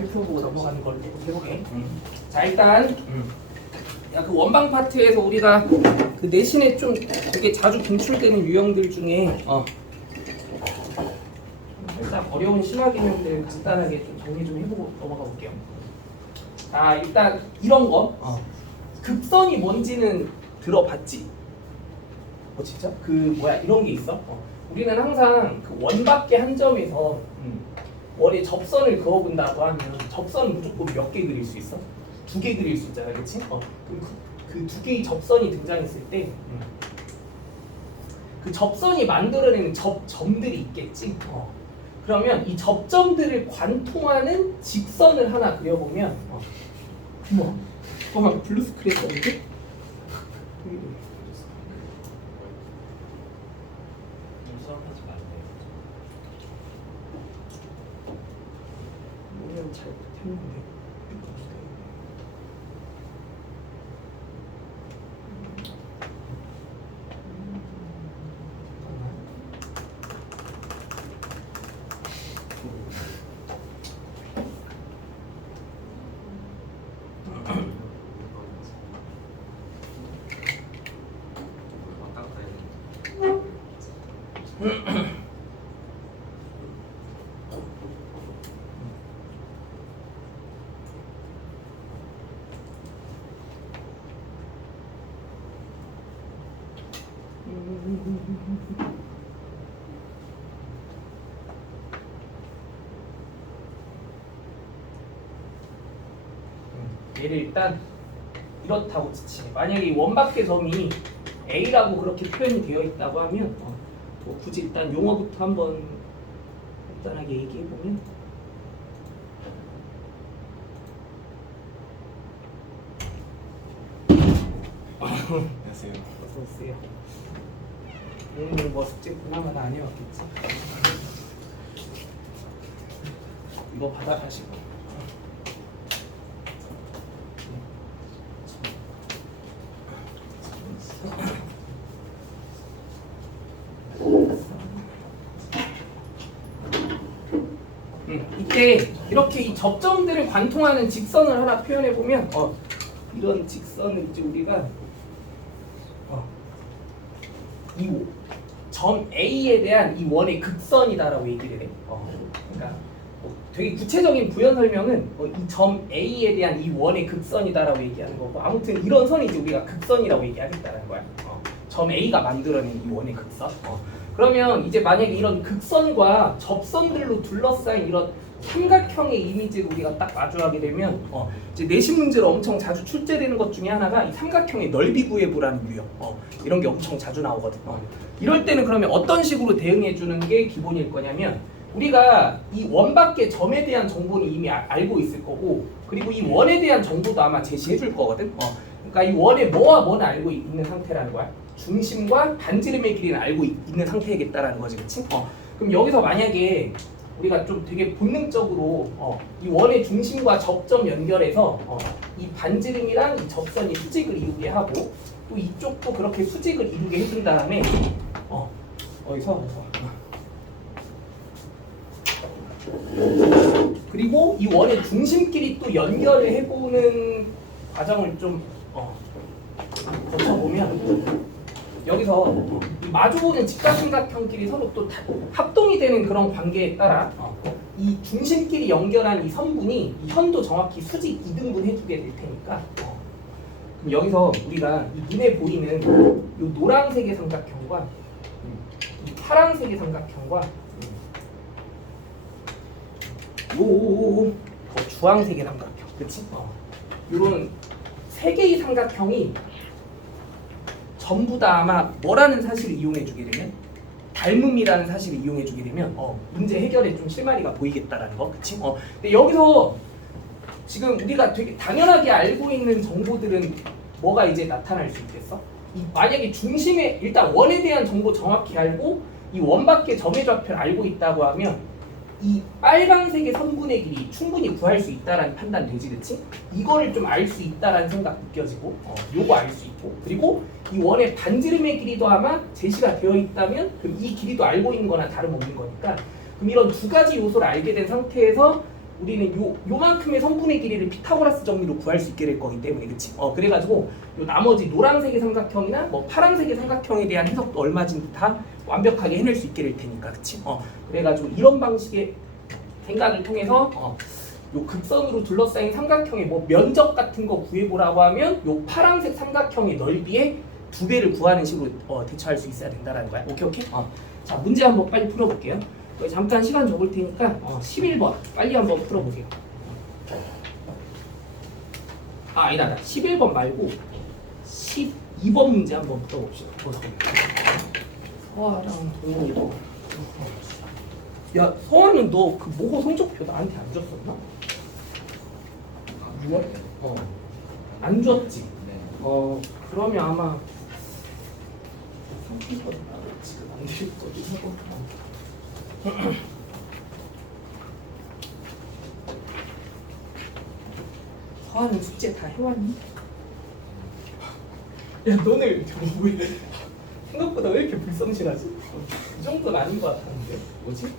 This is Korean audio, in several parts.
살펴보고 넘어가는 걸로 해보게. 자 일단 그 원방 파트에서 우리가 그 내신에 좀 되게 자주 분출되는 유형들 중에 일단 어려운 심화 개념들 간단하게 좀 정리 좀 해보고 넘어가 볼게요. 자 일단 이런 거 극선이 뭔지는 들어봤지? 진짜? 그 뭐야 이런 게 있어? 우리는 항상 그 원밖에 한 점에서 원의 접선을 그어본다고 하면 접선은 무조건 몇 개 그릴 수 있어? 2개 그릴 수 있잖아, 그렇지? 그럼 그 2개의 접선이 등장했을 때 그 접선이 만들어내는 접점들이 있겠지? 그러면 이 접점들을 관통하는 직선을 하나 그려보면 잠깐만 블루스 크레스인데? 수업하지 말래요. 뭐냐면 잘 못했는데 왔다 갔다 해야 되는데. 얘를 일단 이렇다고 치지. 만약에 이 원밖의 점이 A라고 그렇게 표현이 되어 있다고 하면 뭐 굳이 일단 용어부터 한번 간단하게 얘기해 보면 안녕하세요. 어서 오세요. 오늘 뭐 숙제 그나마 안 해왔겠지. 이거 받아가시고. 이때 이렇게 이 접점들을 관통하는 직선을 하나 표현해 보면 이런 직선을 이제 우리가 이 점 A에 대한 이 원의 극선이다라고 얘기를 해. 그러니까 되게 구체적인 부연 설명은 이 점 A에 대한 이 원의 극선이다라고 얘기하는 거고, 아무튼 이런 선이 이제 우리가 극선이라고 얘기하겠다는 거야. 점 A가 만들어낸 이 원의 극선. 그러면 이제 만약에 이런 극선과 접선들로 둘러싸인 이런 삼각형의 이미지를 우리가 딱 마주하게 되면 이제 내신 문제로 엄청 자주 출제되는 것 중에 하나가 이 삼각형의 넓이 구해보라는 유형. 이런 게 엄청 자주 나오거든. 이럴 때는 그러면 어떤 식으로 대응해 주는 게 기본일 거냐면, 우리가 이 원밖의 점에 대한 정보는 이미 알고 있을 거고, 그리고 이 원에 대한 정보도 아마 제시해 줄 거거든. 그러니까 이 원의 뭐와 뭐는 알고 있는 상태라는 거야. 중심과 반지름의 길이는 알고 있는 상태겠다라는 거지, 그렇지? 그럼 여기서 만약에 우리가 좀 되게 본능적으로 이 원의 중심과 접점 연결해서 이 반지름이랑 이 접선이 수직을 이루게 하고, 또 이쪽도 그렇게 수직을 이루게 해준 다음에 어디서 그리고 이 원의 중심끼리 또 연결을 해보는 과정을 좀 거쳐보면, 여기서 이 마주보는 직각삼각형끼리 서로 또 합동이 되는 그런 관계에 따라 이 중심끼리 연결한 이 선분이 이 현도 정확히 수직 2등분 해주게 될 테니까, 그럼 여기서 우리가 이 눈에 보이는 이 노란색의 삼각형과 이 파란색의 삼각형과 요 주황색의 삼각형, 그렇지? 이런 세 개의 삼각형이 전부 다 아마 뭐라는 사실을 이용해 주게 되면, 닮음이라는 사실을 이용해 주게 되면 문제 해결에 좀 실마리가 보이겠다라는 거, 그치? 근데 여기서 지금 우리가 되게 당연하게 알고 있는 정보들은 뭐가 이제 나타날 수 있겠어? 만약에 중심에 일단 원에 대한 정보 정확히 알고 이 원밖의 점의 좌표를 알고 있다고 하면 이 빨간색의 선분의 길이 충분히 구할 수 있다라는 판단 되지, 그치? 이거를 좀 알 수 있다라는 생각 느껴지고, 요거 알 수 있고, 그리고 이 원의 반지름의 길이도 아마 제시가 되어 있다면 그럼 이 길이도 알고 있는 거나 다름없는 거니까, 그럼 이런 두 가지 요소를 알게 된 상태에서 우리는 요만큼의 선분의 길이를 피타고라스 정리로 구할 수 있게 될 거기 때문에 그치? 그래가지고 요 나머지 노란색의 삼각형이나 뭐 파란색의 삼각형에 대한 해석도 얼마든지 다 완벽하게 해낼 수 있게 될 테니까 그치? 그래가지고 이런 방식의 생각을 통해서 요 극선으로 둘러싸인 삼각형의 뭐 면적 같은 거 구해보라고 하면 요 파란색 삼각형의 넓이의 2배를 구하는 식으로 대처할 수 있어야 된다라는 거야. 오케이 오케이? 자 문제 한번 빨리 풀어볼게요. 잠깐 시간 적을 테니까 11번 빨리 한번 풀어보세요. 아니다 11번 말고 12번 문제 한번 풀어봅시다. 서아랑 동훈이도. 야 서아는 너 그 모고 성적표 나한테 안 줬었나? 6월? 안 줬지? 네. 그러면 아마 상품권 지금 안 드릴 거긴 하고. 서아는 숙제 다 해왔니? 야 너네 왜 생각보다 왜 이렇게 불성실하지? 그 정도는 아닌 것 같았는데 뭐지?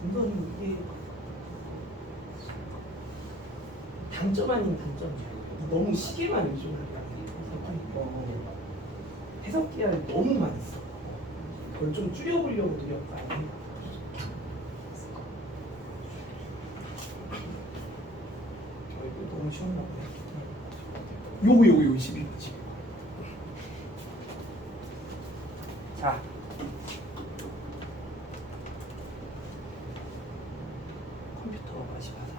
분석이 이게 단점 아닌 단점이야. 너무 시계만 요즘 해석 기한을 너무 많이 써. 그걸 좀 줄여보려고 노력 많이 해. 이거 너무 쉬운 거 같아. 요거 12거지. 자. 컴퓨터 맛이 봐서.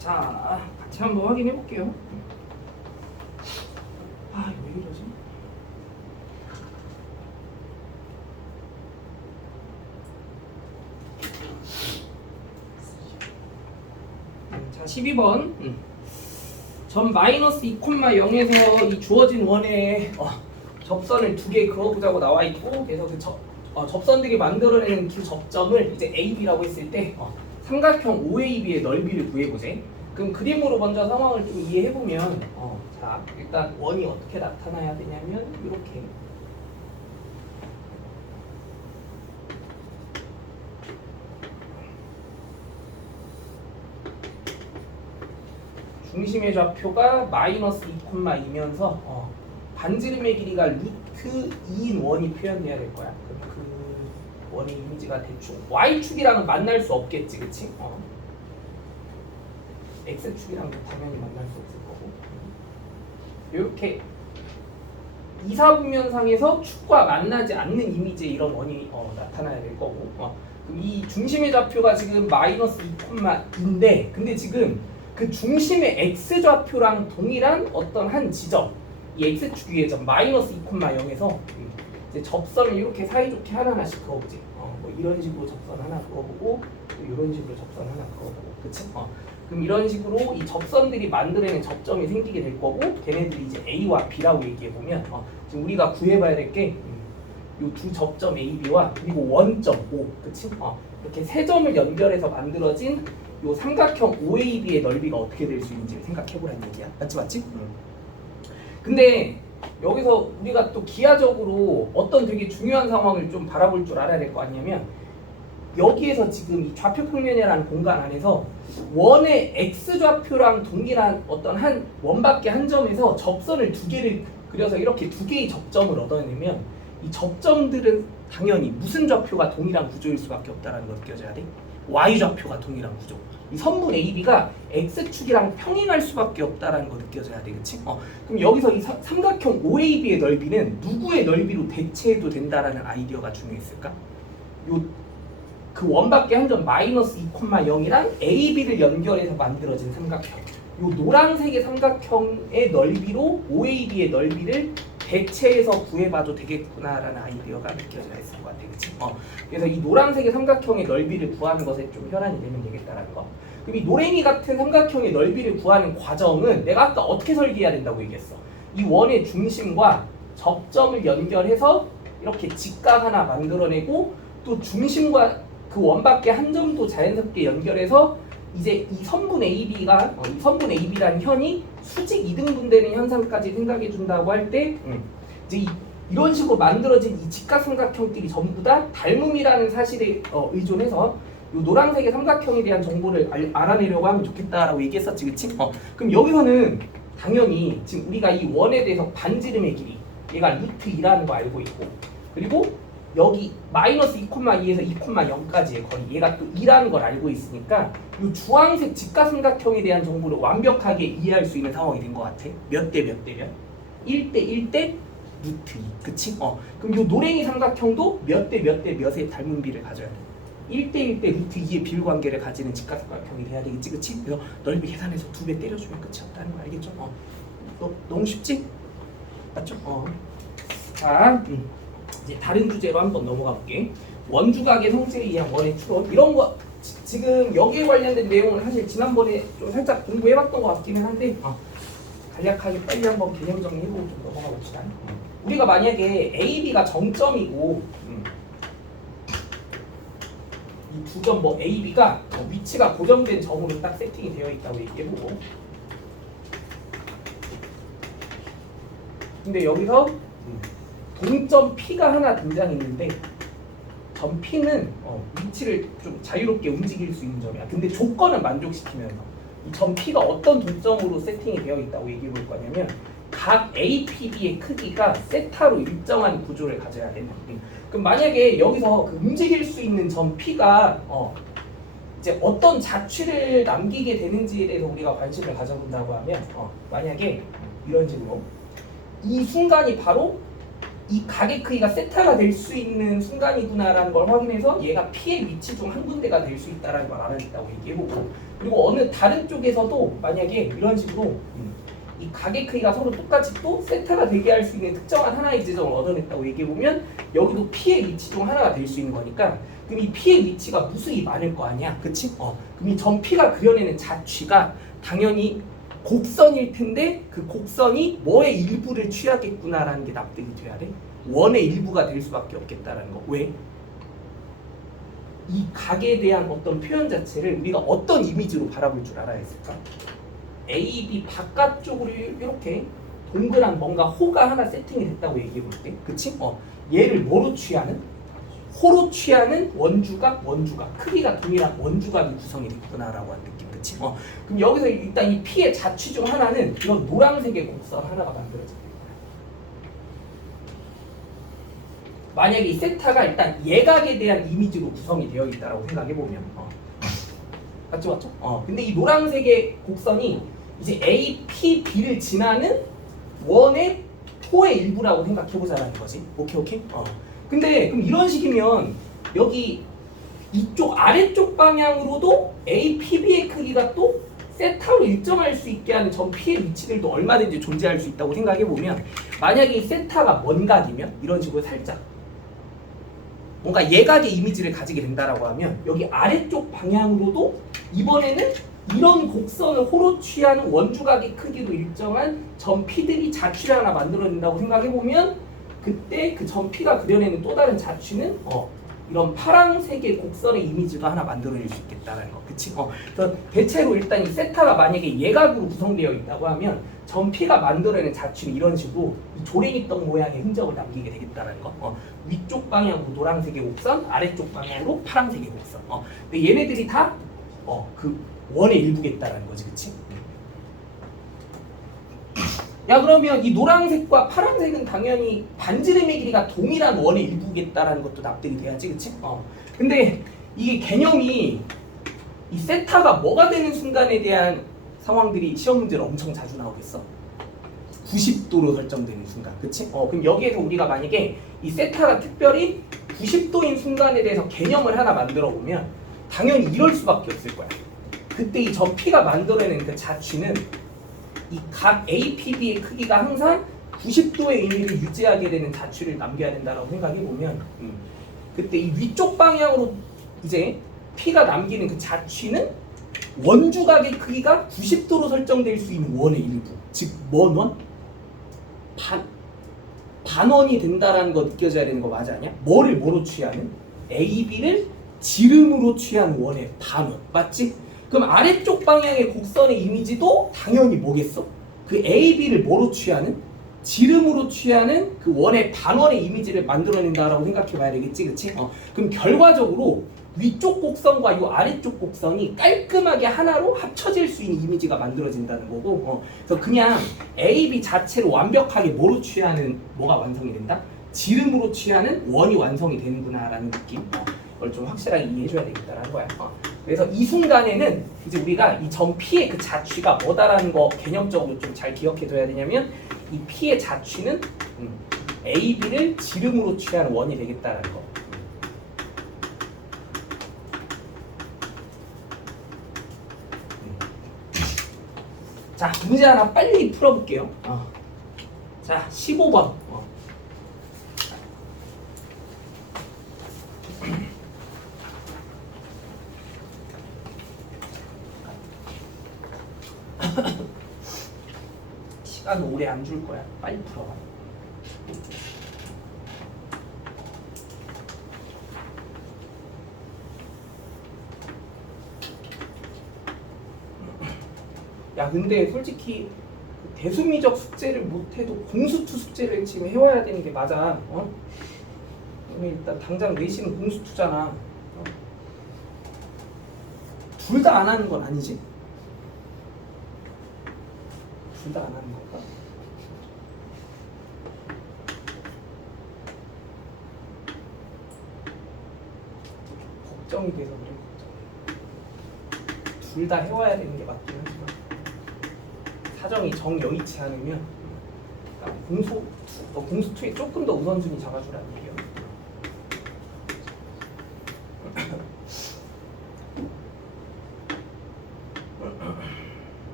자, 같이 한번 확인해 볼게요. 아, 이거 왜 이러지? 자, 12번. 점 마이너스 2,0에서 이 주어진 원에 접선을 2개 그어보자고 나와 있고, 그래서 그 접선들이 만들어내는 그 접점을 이제 AB라고 했을 때 삼각형 OAB의 넓이를 구해보세. 그럼 그림으로 먼저 상황을 좀 이해해보면 자 일단 원이 어떻게 나타나야 되냐면 이렇게 중심의 좌표가 마이너스 2,2면서 반지름의 길이가 루트 2인 원이 표현돼야 될 거야. 그럼 그 원의 이미지가 대충 Y축이랑은 만날 수 없겠지, 그치? x축이랑 당연히 만날 수 없을 거고 이렇게 이사분면상에서 축과 만나지 않는 이미지의 이런 원이 나타나야 될 거고 그럼 이 중심의 좌표가 지금 마이너스 2,2인데 근데 지금 그 중심의 x좌표랑 동일한 어떤 한 지점 이 x축 위의 점 마이너스 2,0에서 이제 접선을 이렇게 사이좋게 하나씩 그어보지 뭐 이런 식으로 접선 하나 그어보고 또 이런 식으로 접선 하나 그어보고 그치? 그럼 이런 식으로 이 접선들이 만들어내는 접점이 생기게 될 거고 걔네들이 이제 A와 B라고 얘기해보면 지금 우리가 구해봐야 될 게 이 두 접점 AB와 그리고 원점 O 그치? 이렇게 세 점을 연결해서 만들어진 이 삼각형 OAB의 넓이가 어떻게 될 수 있는지 생각해보라는 얘기야 맞지? 근데 여기서 우리가 또 기하적으로 어떤 되게 중요한 상황을 좀 바라볼 줄 알아야 될 거 아니냐면 여기에서 지금 이 좌표 평면이라는 공간 안에서 원의 x좌표랑 동일한 어떤 한 원밖에 한 점에서 접선을 두 개를 그려서 이렇게 두 개의 접점을 얻어내면 이 접점들은 당연히 무슨 좌표가 동일한 구조일 수밖에 없다는 걸 느껴져야 돼. y좌표가 동일한 구조. 이 선분 AB가 x축이랑 평행할 수밖에 없다는 거 느껴져야 돼, 그렇지? 그럼 여기서 이 삼각형 OAB의 넓이는 누구의 넓이로 대체해도 된다라는 아이디어가 중요했을까? 그 원밖에 한 점 마이너스 2,0이랑 AB를 연결해서 만들어진 삼각형. 요 노란색의 삼각형의 넓이로 OAB의 넓이를 대체해서 구해봐도 되겠구나라는 아이디어가 느껴져야 했을 것 같아, 그치? 그래서 이 노란색의 삼각형의 넓이를 구하는 것에 좀 혈안이 되면 되겠다라는 거. 그럼 이 노랭이 같은 삼각형의 넓이를 구하는 과정은 내가 아까 어떻게 설계해야 된다고 얘기했어? 이 원의 중심과 접점을 연결해서 이렇게 직각 하나 만들어내고 또 중심과 그 원밖에 한 점도 자연스럽게 연결해서 이제 이 선분 AB가 이 선분 AB라는 현이 수직 이등분되는 현상까지 생각해 준다고 할 때 이제 이런 식으로 만들어진 이 직각삼각형들이 전부 다 닮음이라는 사실에 의존해서 이 노란색의 삼각형에 대한 정보를 알아내려고 하면 좋겠다라고 얘기했었지, 그치? 그럼 여기서는 당연히 지금 우리가 이 원에 대해서 반지름의 길이 얘가 루트 2라는 거 알고 있고 그리고 여기 마이너스 2,2에서 2,0까지의 거리 얘가 또 2라는 걸 알고 있으니까 이 주황색 직각삼각형에 대한 정보를 완벽하게 이해할 수 있는 상황이 된 것 같아. 몇 대 몇 대면? 1대 1대 루트 2 그치? 그럼 이 노랭이 삼각형도 몇 대 몇 대 몇의 닮은비를 가져야 돼. 1대 1대 루트 2의 비율관계를 가지는 직각삼각형이 돼야 되겠지, 그치? 그래서 넓이 계산해서 2배 때려주면 끝이 없다는 거 알겠죠? 너무 쉽지? 맞죠? 자, 이제 다른 주제로 한번 넘어가 볼게. 원주각의 성질에 의한 원의 추론 이런 거 지금 여기에 관련된 내용은 사실 지난번에 좀 살짝 공부해봤던 것 같기는 한데 간략하게 빨리 한번 개념 정리해보고 좀 넘어가 봅시다. 우리가 만약에 A, B가 정점이고 이 두 점 뭐 A, B가 위치가 고정된 점으로 딱 세팅이 되어 있다고 얘기해보고 근데 여기서 동점 P가 하나 등장했는데 점 P는 위치를 좀 자유롭게 움직일 수 있는 점이야. 근데 조건을 만족시키면서 이 점 P가 어떤 동점으로 세팅이 되어 있다고 얘기해 볼 거냐면 각 APB의 크기가 세타로 일정한 구조를 가져야 되는. 그럼 만약에 여기서 그 움직일 수 있는 점 P가 이제 어떤 자취를 남기게 되는지에 대해서 우리가 관심을 가져본다고 하면 만약에 이런 식으로 이 순간이 바로 이 각의 크기가 세타가 될 수 있는 순간이구나라는 걸 확인해서 얘가 P의 위치 중 한 군데가 될 수 있다는 걸 알아냈다고 얘기해보고 그리고 어느 다른 쪽에서도 만약에 이런 식으로 이 각의 크기가 서로 똑같이 또 세타가 되게 할 수 있는 특정한 하나의 지점을 얻어냈다고 얘기해보면 여기도 P의 위치 중 하나가 될 수 있는 거니까 그럼 이 P의 위치가 무수히 많을 거 아니야, 그치? 그럼 이 점 P가 그려내는 자취가 당연히 곡선일 텐데 그 곡선이 뭐의 일부를 취하겠구나라는 게 납득이 돼야 돼. 원의 일부가 될 수밖에 없겠다라는 거. 왜? 이 각에 대한 어떤 표현 자체를 우리가 어떤 이미지로 바라볼 줄 알아야 했을까? A, B 바깥쪽으로 이렇게 동그란 뭔가 호가 하나 세팅이 됐다고 얘기해 볼게. 그치? 얘를 뭐로 취하는? 호로 취하는 원주각 크기가 동일한 원주각이 구성이 됐구나라고 하는 느낌. 그치? 그럼 여기서 일단 이 P의 자취 중 하나는 이런 노란색의 곡선 하나가 만들어져. 만약에 이 세타가 일단 예각에 대한 이미지로 구성이 되어 있다라고 생각해 보면 맞죠? 근데 이 노란색의 곡선이 이제 A, P, B를 지나는 원의 토의 일부라고 생각해보자라는 거지. 오케이? 근데 그럼 이런 식이면 여기 이쪽 아래쪽 방향으로도 A, P, B의 크기가 또 세타로 일정할 수 있게 하는 점 P의 위치들도 얼마든지 존재할 수 있다고 생각해보면 만약에 이 세타가 원각이면 이런 식으로 살짝 뭔가 예각의 이미지를 가지게 된다라고 하면 여기 아래쪽 방향으로도 이번에는 이런 곡선을 호로 취하는 원주각의 크기로 일정한 점 P들이 자취를 하나 만들어낸다고 생각해보면 그때 그 점 P가 그려내는 또 다른 자취는 이런 파란색의 곡선의 이미지가 하나 만들어낼 수 있겠다라는 거, 그치? 그래서 대체로 일단 이 세타가 만약에 예각으로 구성되어 있다고 하면 점 P가 만들어내는 자취는 이런 식으로 이 조랭이떡 모양의 흔적을 남기게 되겠다라는 거. 위쪽 방향으로 노란색의 곡선, 아래쪽 방향으로 파란색의 곡선. 근데 얘네들이 다 그 원의 일부겠다라는 거지, 그치? 야 그러면 이 노란색과 파란색은 당연히 반지름의 길이가 동일한 원의 일부겠다라는 것도 납득이 돼야지, 그치? 근데 이게 개념이 이 세타가 뭐가 되는 순간에 대한 상황들이 시험 문제로 엄청 자주 나오겠어? 90도로 설정되는 순간, 그치? 그럼 여기에서 우리가 만약에 이 세타가 특별히 90도인 순간에 대해서 개념을 하나 만들어 보면 당연히 이럴 수밖에 없을 거야. 그때 이 점 P가 만들어내는 그 자취는 이 각 APB의 크기가 항상 90도의 의미를 유지하게 되는 자취를 남겨야 된다고 생각해 보면 그때 이 위쪽 방향으로 이제 P가 남기는 그 자취는 원주각의 크기가 90도로 설정될 수 있는 원의 일부, 즉 뭔 원? 반원이 된다라는 거 느껴져야 되는 거 맞아 아니야? 뭐를 뭐로 취하는? AB를 지름으로 취하는 원의 반원, 맞지? 그럼 아래쪽 방향의 곡선의 이미지도 당연히 뭐겠어? 그 AB를 뭐로 취하는? 지름으로 취하는 그 원의 반원의 이미지를 만들어낸다라고 생각해 봐야 되겠지, 그치? 그럼 결과적으로 위쪽 곡선과 이 아래쪽 곡선이 깔끔하게 하나로 합쳐질 수 있는 이미지가 만들어진다는 거고, 그래서 그냥 AB 자체로 완벽하게 뭐로 취하는 뭐가 완성이 된다? 지름으로 취하는 원이 완성이 되는구나라는 느낌. 이걸 좀 확실하게 이해해줘야 되겠다라는 거야. 그래서 이 순간에는 이제 우리가 이 점 P의 그 자취가 뭐다라는 거 개념적으로 좀 잘 기억해둬야 되냐면 이 P의 자취는 AB를 지름으로 취하는 원이 되겠다라는 거. 자, 문제 하나 빨리 풀어볼게요. 자, 15번. 시간 오래 안 줄 거야. 빨리 풀어봐. 야 근데 솔직히 대수미적 숙제를 못해도 공수투 숙제를 지금 해와야 되는 게 맞아. 일단 당장 내신은 공수투잖아. 둘 다 안 하는 건 아니지? 둘 다 안 하는 건가? 걱정이 돼서 그래. 둘 다 해와야 되는 게 맞긴 하지만 사정이 정 여의치 않으면 공수투에 조금 더 우선순위 잡아주라는 얘기야.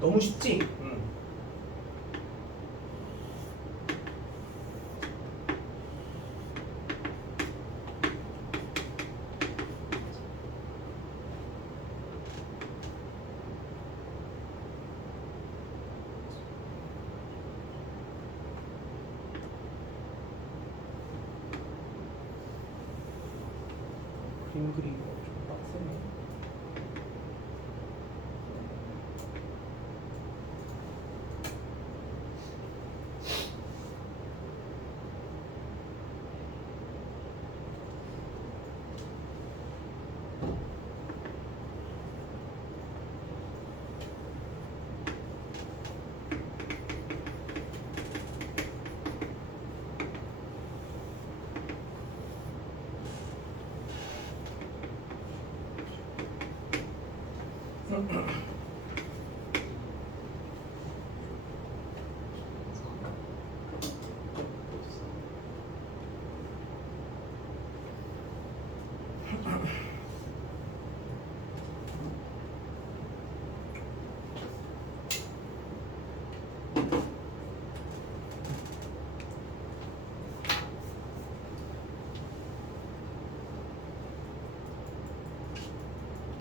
너무 쉽지? 그림 그리기가 좀 빡세네.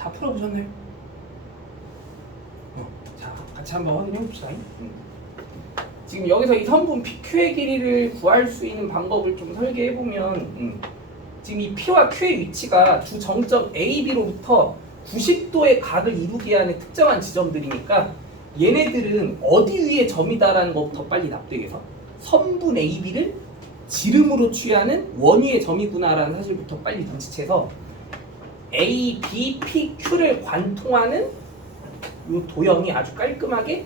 다 풀어보셨나요? 자, 같이 한번 확인해 봅시다. 지금 여기서 이 선분 PQ의 길이를 구할 수 있는 방법을 좀 설계해 보면, 지금 이 P와 Q의 위치가 두 정점 A, B로부터 90도의 각을 이루게 하는 특정한 지점들이니까 얘네들은 어디 위에 점이다라는 것부터 빨리 납득해서 선분 A, B를 지름으로 취하는 원위의 점이구나라는 사실부터 빨리 눈치채서 A, B, P, Q를 관통하는 이 도형이 아주 깔끔하게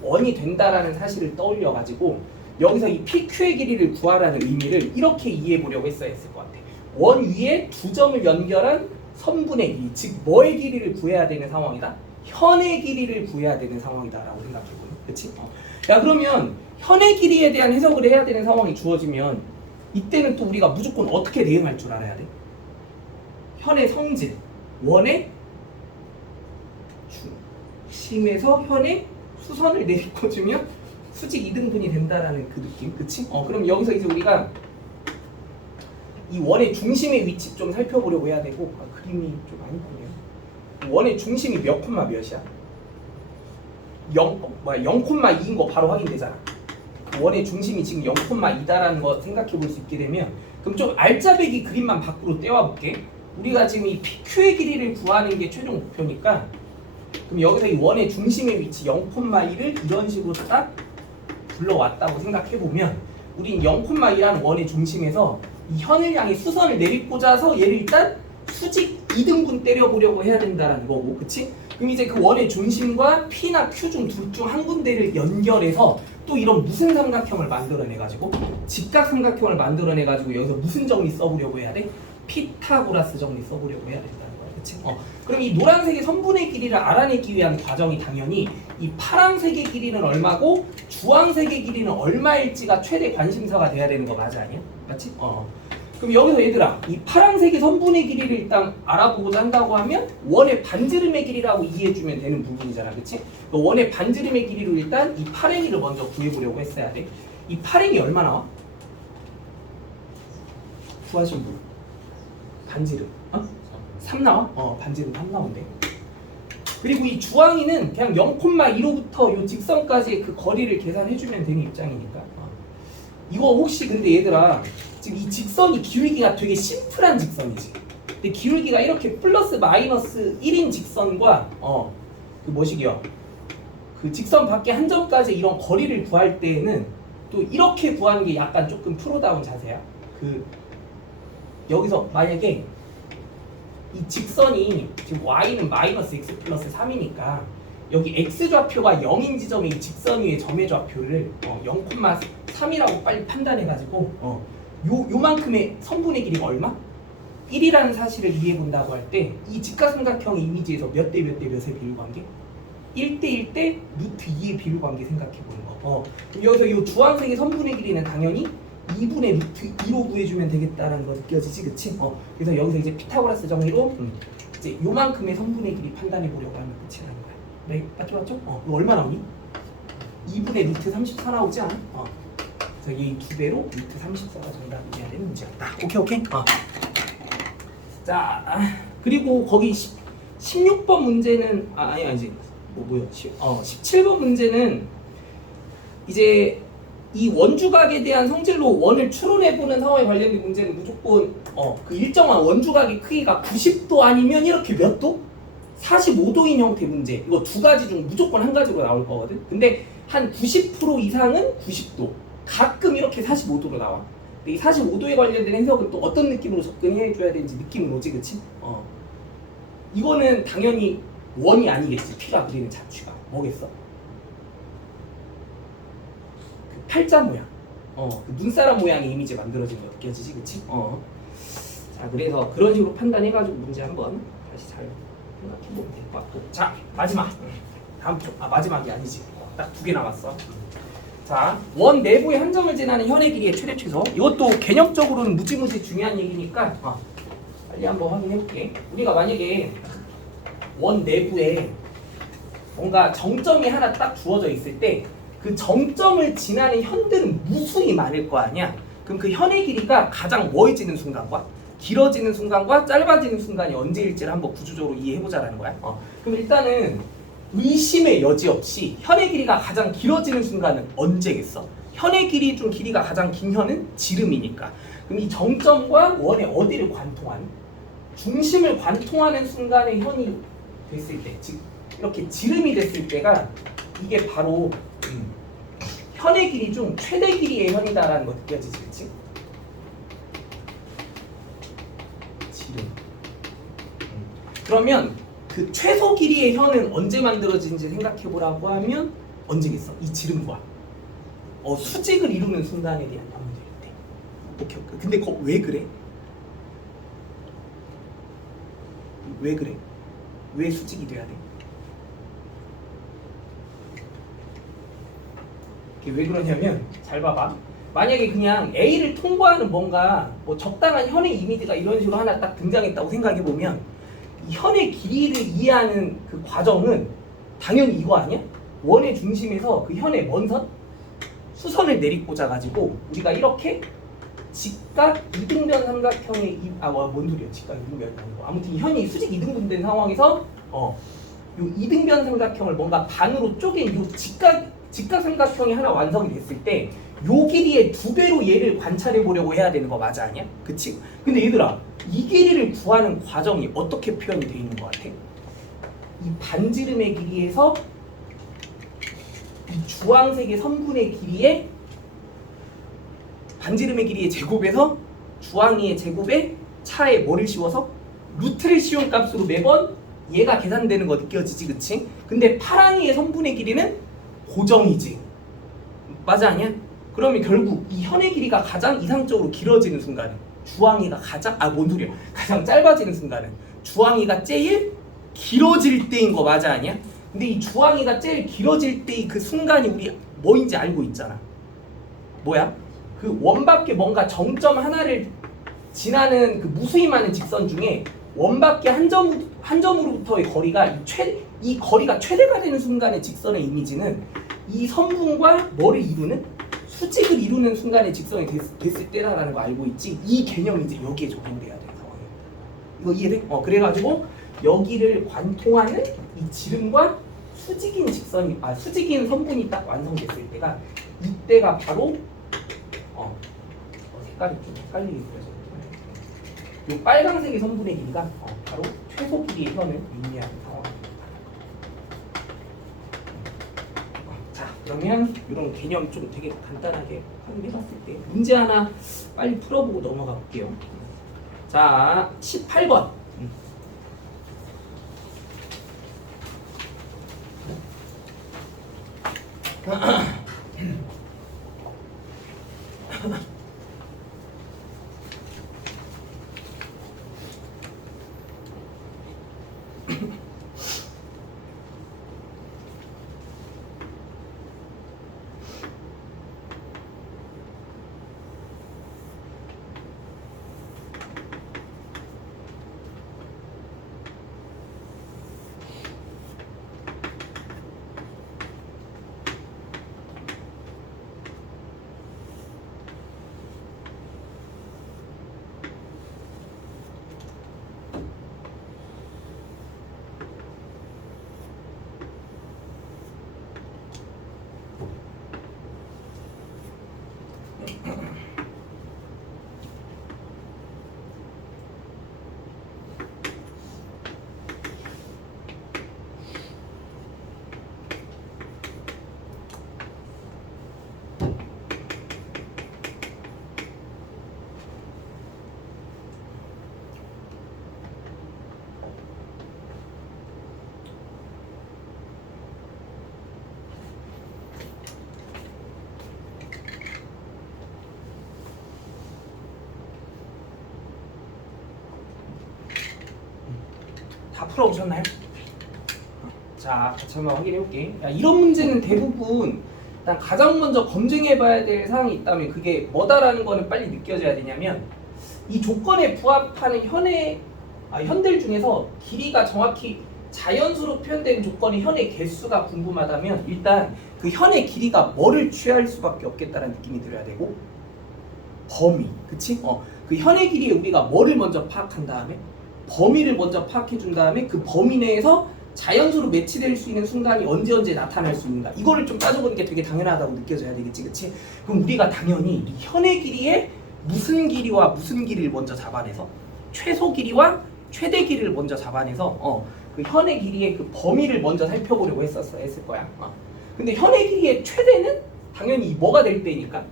원이 된다라는 사실을 떠올려 가지고 여기서 이 PQ의 길이를 구하라는 의미를 이렇게 이해해 보려고 했어야 했을 것 같아. 원 위에 두 점을 연결한 선분의 길이, 즉 뭐의 길이를 구해야 되는 상황이다? 현의 길이를 구해야 되는 상황이다라고 생각해보는, 그렇지? 야, 그러면 현의 길이에 대한 해석을 해야 되는 상황이 주어지면 이때는 또 우리가 무조건 어떻게 대응할 줄 알아야 돼? 현의 성질, 원의 중심에서 현의 수선을 내리꽂으면 수직 이등분이 된다라는 그 느낌, 그치? 그럼 여기서 이제 우리가 이 원의 중심의 위치 좀 살펴보려고 해야 되고, 그림이 좀 많이 보네요. 원의 중심이 몇 콤마 몇이야? 0,2인 거 바로 확인되잖아. 원의 중심이 지금 0,2다라는 거 생각해 볼 수 있게 되면, 그럼 좀 알짜배기 그림만 밖으로 떼와 볼게. 우리가 지금 이 PQ의 길이를 구하는 게 최종 목표니까, 그럼 여기서 이 원의 중심의 위치 0,2를 이런 식으로 딱 불러왔다고 생각해 보면, 우린 0,2라는 원의 중심에서 이 현을 향해 수선을 내리꽂아서 얘를 일단 수직 2등분 때려보려고 해야 된다라는 거고, 그치? 그럼 이제 그 원의 중심과 P나 Q 중 둘 중 한 군데를 연결해서 또 이런 무슨 삼각형을 만들어내가지고, 직각 삼각형을 만들어내가지고 여기서 무슨 정리 써보려고 해야 돼? 피타고라스 정리 써보려고 해야 된다는 거야, 그치? 그럼 이 노란색의 선분의 길이를 알아내기 위한 과정이 당연히 이 파란색의 길이는 얼마고 주황색의 길이는 얼마일지가 최대 관심사가 돼야 되는 거 맞아, 아니야? 맞지? 그럼 여기서 얘들아, 이 파란색의 선분의 길이를 일단 알아보고자 한다고 하면 원의 반지름의 길이라고 이해해주면 되는 부분이잖아, 그치? 원의 반지름의 길이로 일단 이 파랭이를 먼저 구해보려고 했어야 돼. 이 파랭이 얼마 나와? 구하신 분 반지름 3 나와? 반지름 3 나온대. 그리고 이 주황이는 그냥 0,2로부터 요 직선까지의 그 거리를 계산해주면 되는 입장이니까. 이거 혹시 근데 얘들아, 지금 이 직선이 기울기가 되게 심플한 직선이지. 근데 기울기가 이렇게 플러스 마이너스 1인 직선과 그 뭐시기요? 그 직선 밖에 한 점까지 이런 거리를 구할 때에는 또 이렇게 구하는 게 약간 조금 프로다운 자세야. 그 여기서 만약에 이 직선이 지금 y는 마이너스 x 플러스 3이니까 여기 x좌표가 0인 지점의 이 직선 위의 점의 좌표를 0,3이라고 빨리 판단해가지고 요만큼의 선분의 길이가 얼마? 1이라는 사실을 이해해 본다고 할 때 이 직각삼각형의 이미지에서 몇 대 몇 대 몇의 비율관계? 1대 1대 루트 2의 비율관계 생각해 보는 거. 그럼 여기서 이 주황색의 선분의 길이는 당연히 2분의 루트 2로 구해주면 되겠다라는 거 느껴지지, 그치? 그래서 여기서 이제 피타고라스 정리로 이제 요만큼의 선분의 길이 판단해 보려고 하면 끝이라는 거야. 네, 맞죠? 이거 얼마 나오니? 2분의 루트 34 나오지 않아? 그래서 이 두 배로 루트 34가 정답이 돼야 되는 문제였다. 오케이. 자, 그리고 거기 16번 문제는 아니지. 뭐야? 17번 문제는 이제 이 원주각에 대한 성질로 원을 추론해보는 상황에 관련된 문제는 무조건 그 일정한 원주각의 크기가 90도 아니면 이렇게 몇 도? 45도인 형태 문제. 이거 두 가지 중 무조건 한 가지로 나올 거거든. 근데 한 90% 이상은 90도. 가끔 이렇게 45도로 나와. 근데 이 45도에 관련된 해석은 또 어떤 느낌으로 접근해줘야 되는지 느낌은 오지, 그치? 이거는 당연히 원이 아니겠지. P가 그리는 자취가. 뭐겠어? 팔자 모양, 그 눈사람 모양의 이미지 만들어진 거 느껴지지, 그치? 자, 그래서 그런 식으로 판단해가지고 문제 한번 다시 잘 생각해보면 될 것 같고. 자, 마지막. 다음 쪽. 마지막이 아니지. 딱 2개 남았어. 자, 원 내부의 한 점을 지나는 현의 길이의 최대 최소. 이것도 개념적으로는 무지무지 중요한 얘기니까 빨리 한번 확인해볼게. 우리가 만약에 원 내부에 뭔가 정점이 하나 딱 주어져 있을 때 그 정점을 지나는 현들은 무수히 많을 거 아니야. 그럼 그 현의 길이가 가장 멀어지는 순간과 길어지는 순간과 짧아지는 순간이 언제일지를 한번 구조적으로 이해해보자라는 거야. 그럼 일단은 의심의 여지 없이 현의 길이가 가장 길어지는 순간은 언제겠어? 현의 길이 중 길이가 가장 긴 현은 지름이니까. 그럼 이 정점과 원의 어디를 관통하는? 중심을 관통하는 순간에 현이 됐을 때, 즉 이렇게 지름이 됐을 때가 이게 바로 현의 길이 중 최대 길이의 현이다라는 거 느껴지지, 그렇지? 지름. 그러면 그 최소 길이의 현은 언제 만들어지는지 생각해보라고 하면 언제겠어? 이 지름과 수직을 이루는 순간에 대한 현일 때. 오케이. 근데 그거 왜 그래? 왜 그래? 왜 수직이 돼야 돼? 왜 그러냐면 잘 봐봐. 만약에 그냥 A를 통과하는 뭔가 뭐 적당한 현의 이미지가 이런 식으로 하나 딱 등장했다고 생각해보면 이 현의 길이를 이해하는 그 과정은 당연히 이거 아니야? 원의 중심에서 그 현의 먼 선? 수선을 내리꽂아 가지고 우리가 이렇게 직각 이등변 삼각형의 뭔 소리야? 직각 이등변이 아니고 아무튼 이 현이 수직 이등분된 상황에서 요 이등변 삼각형을 뭔가 반으로 쪼갠 요 직각 삼각형이 하나 완성이 됐을 때 요 길이의 2배로 얘를 관찰해 보려고 해야 되는 거 맞아 아니야? 그치? 근데 얘들아 이 길이를 구하는 과정이 어떻게 표현이 되어 있는 것 같아? 이 반지름의 길이에서 이 주황색의 선분의 길이에 반지름의 길이의 제곱에서 주황이의 제곱에 차에 뭐를 씌워서 루트를 씌운 값으로 매번 얘가 계산되는 거 느껴지지, 그치? 근데 파랑이의 선분의 길이는 고정이지. 맞아 아니야? 그러면 결국 이 현의 길이가 가장 이상적으로 길어지는 순간은 주황이가 뭔 소리야? 가장 짧아지는 순간은 주황이가 제일 길어질 때인 거 맞아 아니야? 근데 이 주황이가 제일 길어질 때의 그 순간이 우리 뭐인지 알고 있잖아. 뭐야? 그 원밖에 뭔가 정점 하나를 지나는 그 무수히 많은 직선 중에 원밖에 한 점으로부터의 거리가 이 거리가 최대가 되는 순간의 직선의 이미지는 이 선분과 뭐를 이루는 수직을 이루는 순간의 직선이 됐을 때라는 거 알고 있지? 이 개념이 이제 여기에 적용돼야 되는 상황이야. 이거 이해돼? 그래가지고 여기를 관통하는 이 지름과 수직인 선분이 딱 완성됐을 때가 이때가 바로 색깔이 좀 헷갈리게 그려서 이 빨강색의 선분의 길이가 바로 최소 길이의 현을 의미하는 상황입니다. 자, 그러면 이런 개념 좀 되게 간단하게 확인해봤을 때 문제 하나 빨리 풀어보고 넘어가 볼게요. 자, 18번. 풀어보셨나요? 자, 같이 한번 확인해 볼게. 야, 이런 문제는 대부분 일단 가장 먼저 검증해 봐야 될 사항이 있다면 그게 뭐다라는 거는 빨리 느껴져야 되냐면 이 조건에 부합하는 현들 중에서 길이가 정확히 자연수로 표현된 조건의 현의 개수가 궁금하다면 일단 그 현의 길이가 뭐를 취할 수밖에 없겠다는 느낌이 들어야 되고 범위, 그치? 그 현의 길이에 우리가 뭐를 먼저 파악한 다음에 범위를 먼저 파악해 준 다음에 그 범위 내에서 자연수로 매치될 수 있는 순간이 언제 나타날 수 있는가 이거를 좀 따져보는 게 되게 당연하다고 느껴져야 되겠지, 그치? 그럼 우리가 당연히 이 현의 길이에 무슨 길이와 무슨 길이를 먼저 잡아내서 최소 길이와 최대 길이를 먼저 잡아내서 그 현의 길이의 그 범위를 먼저 살펴보려고 했을 거야. 근데 현의 길이의 최대는 당연히 뭐가 될 때니까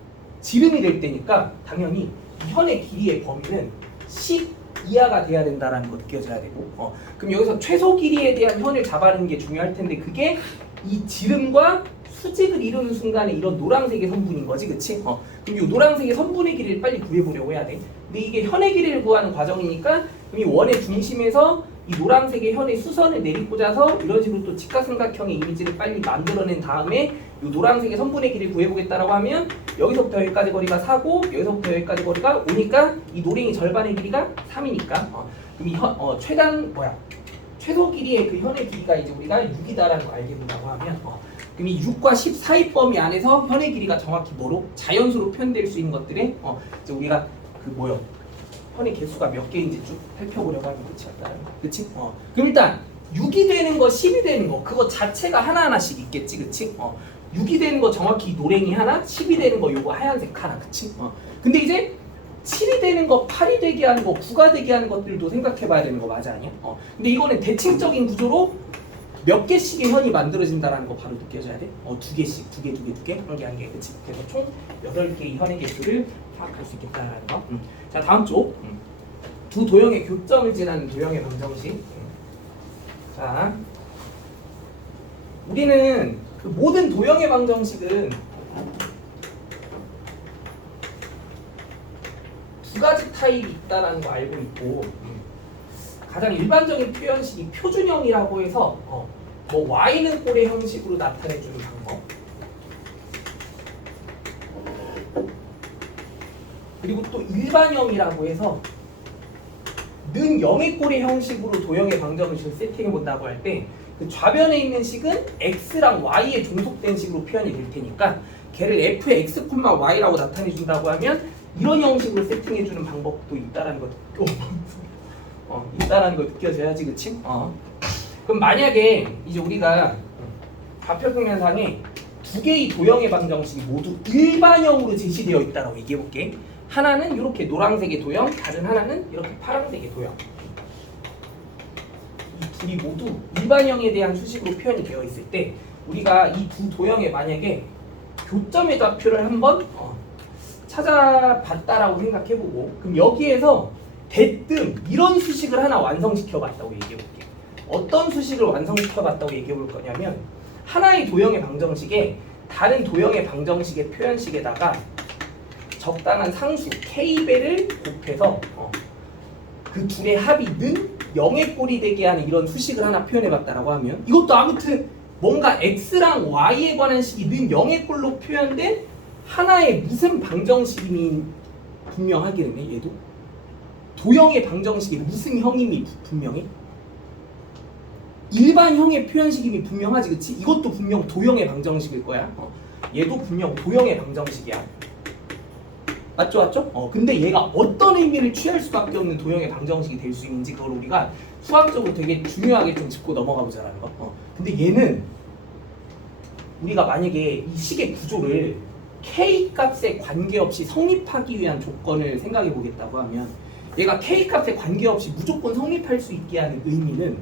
지름이 될 때니까 당연히 이 현의 길이의 범위는 10 이하가 돼야 된다라는 거 느껴져야 되고 그럼 여기서 최소 길이에 대한 현을 잡아내는 게 중요할 텐데 그게 이 지름과 수직을 이루는 순간에 이런 노란색의 선분인 거지, 그치? 그럼 이 노란색의 선분의 길이를 빨리 구해보려고 해야 돼. 근데 이게 현의 길이를 구하는 과정이니까 그럼 이 원의 중심에서 이 노란색의 현의 수선을 내리꽂아서 이런 식으로 또 직각삼각형의 이미지를 빨리 만들어낸 다음에 이 노란색의 선분의 길이를 구해보겠다라고 하면 여기서부터 여기까지 거리가 4고 여기서부터 여기까지 거리가 5니까 이 노랭이 절반의 길이가 3이니까 그럼 이 최소 길이의 그 현의 길이가 이제 우리가 6이다라는 걸 알게 된다고 하면 그럼 이 6과 10 사이 범위 안에서 현의 길이가 정확히 뭐로 자연수로 표현될 수 있는 것들에 이제 우리가 현의 개수가 몇 개인지 쭉 살펴보려고 하면 그치? 그럼 일단 6이 되는 거, 10이 되는 거 그거 자체가 하나하나씩 있겠지, 그치? 6이 되는 거 정확히 노랭이 하나, 10이 되는 거 요거 하얀색 하나, 그치? 근데 이제 7이 되는 거, 8이 되게 하는 거, 9가 되게 하는 것들도 생각해 봐야 되는 거 맞아 아니야? 근데 이거는 대칭적인 구조로 몇 개씩의 현이 만들어진다라는 거 바로 느껴져야 돼? 두 개씩, 두 개, 한 개, 그치? 그래서 총 8개의 현의 개수를 파악할 수 있겠다라는 거. 자, 다음 쪽. 두 도형의 교점을 지나는 도형의 방정식. 자, 우리는 그 모든 도형의 방정식은 두 가지 타입이 있다라는 거 알고 있고 가장 일반적인 표현식이 표준형이라고 해서 y는 꼴의 형식으로 나타내주는 방법 그리고 또 일반형이라고 해서 는 0의 꼴의 형식으로 도형의 방정식을 세팅해 본다고 할 때 그 좌변에 있는 식은 x랑 y에 종속된 식으로 표현이 될 테니까 걔를 fx, y라고 나타내 준다고 하면 이런 형식으로 세팅해 주는 방법도 있다라는 거 있다라는 거 느껴져야지, 그치? 그럼 만약에 이제 우리가 좌표평면상에 두 개의 도형의 방정식이 모두 일반형으로 제시되어 있다고 얘기해 볼게. 하나는 이렇게 노란색의 도형, 다른 하나는 이렇게 파란색의 도형. 이 둘이 모두 일반형에 대한 수식으로 표현이 되어 있을 때 우리가 이 두 도형에 만약에 교점의 좌표를 한번 찾아봤다라고 생각해보고 그럼 여기에서 대뜸 이런 수식을 하나 완성시켜봤다고 얘기해볼게. 어떤 수식을 완성시켜봤다고 얘기해볼 거냐면 하나의 도형의 방정식에 다른 도형의 방정식의 표현식에다가 적당한 상수 k배를 곱해서 그 둘의 합이 는 0의 꼴이 되게 하는 이런 수식을 하나 표현해봤다라고 하면 이것도 아무튼 뭔가 x랑 y에 관한 식이 는 0의 꼴로 표현된 하나의 무슨 방정식임이 분명하겠네. 얘도 도형의 방정식이 무슨 형임이 분명해? 일반형의 표현식임이 분명하지, 그치? 이것도 분명 도형의 방정식일 거야. 얘도 분명 도형의 방정식이야. 맞죠? 근데 얘가 어떤 의미를 취할 수밖에 없는 도형의 방정식이 될 수 있는지 그걸 우리가 수학적으로 되게 중요하게 좀 짚고 넘어가 보자라는 거. 근데 얘는 우리가 만약에 이 식의 구조를 k 값에 관계없이 성립하기 위한 조건을 생각해 보겠다고 하면 얘가 k 값에 관계없이 무조건 성립할 수 있게 하는 의미는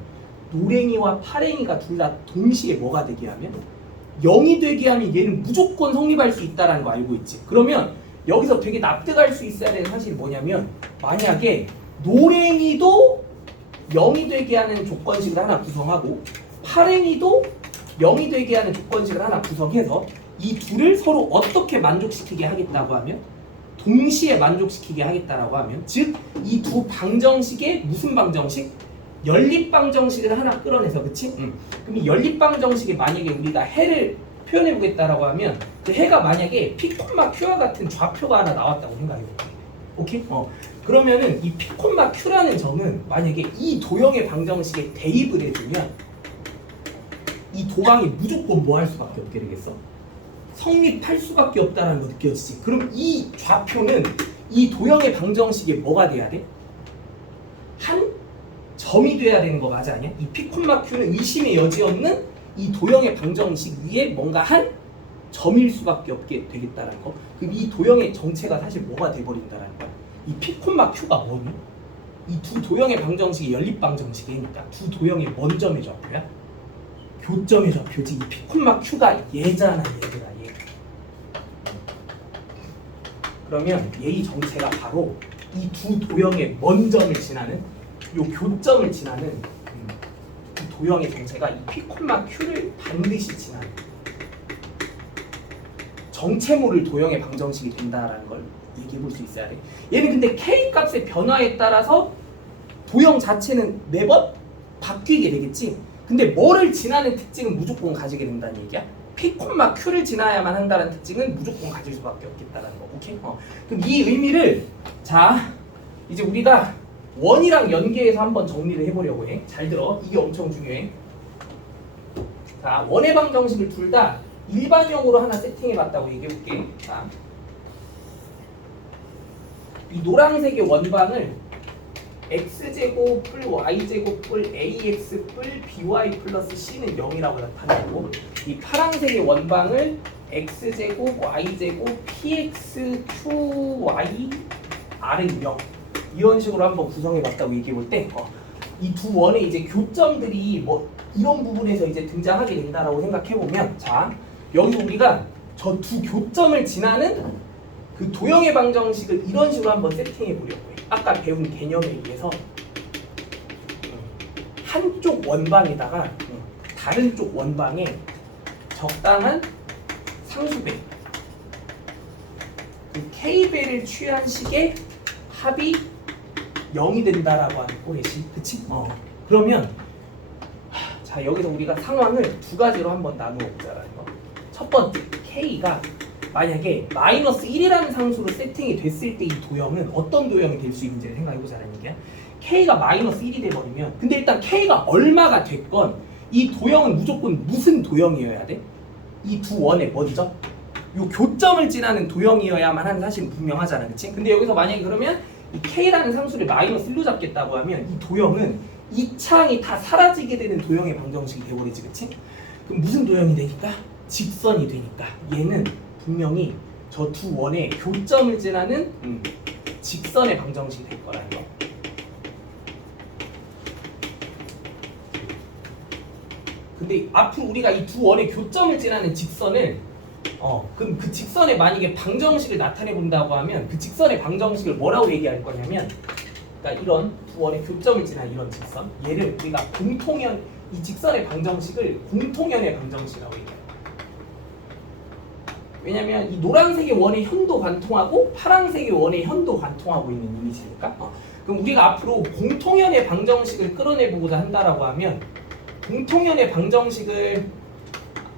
노랭이와 파랭이가 둘 다 동시에 뭐가 되게 하면 0이 되게 하면 얘는 무조건 성립할 수 있다는 거 알고 있지. 그러면 여기서 되게 납득할 수 있어야 되는 사실이 뭐냐면 만약에 노랭이도 0이 되게 하는 조건식을 하나 구성하고 파랭이도 0이 되게 하는 조건식을 하나 구성해서 이 둘을 서로 어떻게 만족시키게 하겠다고 하면 동시에 만족시키게 하겠다라고 하면 즉 이 두 방정식의 무슨 방정식? 연립방정식을 하나 끌어내서 그치? 그럼 이 연립방정식에 만약에 우리가 해를 표현해 보겠다라고 하면 그 해가 만약에 P, Q와 같은 좌표가 하나 나왔다고 생각해 볼게. 오케이? 그러면은 이 P, Q라는 점은 만약에 이 도형의 방정식에 대입을 해주면 이 도방이 무조건 뭐 할 수밖에 없게 되겠어? 성립할 수밖에 없다는 거 느껴지지? 그럼 이 좌표는 이 도형의 방정식에 뭐가 돼야 돼? 한 점이 돼야 되는 거 맞아 아니야? 이 P, Q는 의심의 여지 없는 이 도형의 방정식 위에 뭔가 한 점일 수밖에 없게 되겠다는 거. 그럼 이 도형의 정체가 사실 뭐가 돼버린다는 거야? 이 P, Q가 뭐니? 이 두 도형의 방정식이 연립 방정식이니까 두 도형의 뭔 점의 좌표야? 교점의 좌표지. 이 P, Q가 얘잖아 얘들아 얘. 그러면 얘의 정체가 바로 이 두 도형의 뭔 점을 지나는 요 교점을 지나는 이 도형의 정체가 이 P, Q를 반드시 지나는 정체모를 도형의 방정식이 된다라는 걸 얘기해 볼 수 있어야 돼. 얘는 근데 K 값의 변화에 따라서 도형 자체는 매번 바뀌게 되겠지. 근데 뭐를 지나는 특징은 무조건 가지게 된다는 얘기야. P, Q를 지나야만 한다는 특징은 무조건 가질 수밖에 없겠다는 거. 오케이? 그럼 이 의미를 자 이제 우리가 원이랑 연계해서 한번 정리를 해보려고 해. 잘 들어. 이게 엄청 중요해. 자, 원의 방정식을 둘 다 일반형으로 하나 세팅해봤다고 얘기해볼게. 자, 이 노란색의 원방을 x제곱 뿔 y제곱 뿔 ax 뿔 by 플러스 c는 0이라고 나타내고 이 파란색의 원방을 x제곱 y제곱 px qy r은 0 이런 식으로 한번 구성해봤다고 얘기해볼 때 이 두 원의 이제 교점들이 뭐 이런 부분에서 이제 등장하게 된다라고 생각해보면 자 여기서 우리가 저 두 교점을 지나는 그 도형의 방정식을 이런 식으로 한번 세팅해 보려고 해. 아까 배운 개념에 의해서 한쪽 원방에다가 다른 쪽 원방에 적당한 상수배 그 K배를 취한 식의 합이 0이 된다라고 하는 꼬리지. 그치? 그러면 자 여기서 우리가 상황을 두 가지로 한번 나누어 보자라는 거. 첫 번째 K가 만약에 마이너스 1이라는 상수로 세팅이 됐을 때 이 도형은 어떤 도형이 될 수 있는지를 생각해보자는 얘기야. K가 마이너스 1이 돼버리면 근데 일단 K가 얼마가 됐건 이 도형은 무조건 무슨 도형이어야 돼? 이 두 원의 먼저 요 교점을 지나는 도형이어야만 하는 사실은 분명하잖아. 그치? 근데 여기서 만약에 그러면 이 K라는 상수를 마이너스 1로 잡겠다고 하면 이 도형은 이 창이 다 사라지게 되는 도형의 방정식이 돼버리지. 그치? 그럼 무슨 도형이 되니까? 직선이 되니까 얘는 분명히 저 두 원의 교점을 지나는 직선의 방정식이 될 거라는 거. 근데 앞으로 우리가 이 두 원의 교점을 지나는 직선을 그럼 그 직선에 만약에 방정식을 나타내 본다고 하면 그 직선의 방정식을 뭐라고 얘기할 거냐면 그러니까 이런 두 원의 교점을 지나는 이런 직선 얘를 우리가 공통연 이 직선의 방정식을 공통연의 방정식이라고 얘기해요. 왜냐면 이 노란색의 원의 현도 관통하고 파란색의 원의 현도 관통하고 있는 이미지니까. 그럼 우리가 앞으로 공통연의 방정식을 끌어내보고자 한다라고 하면 공통연의 방정식을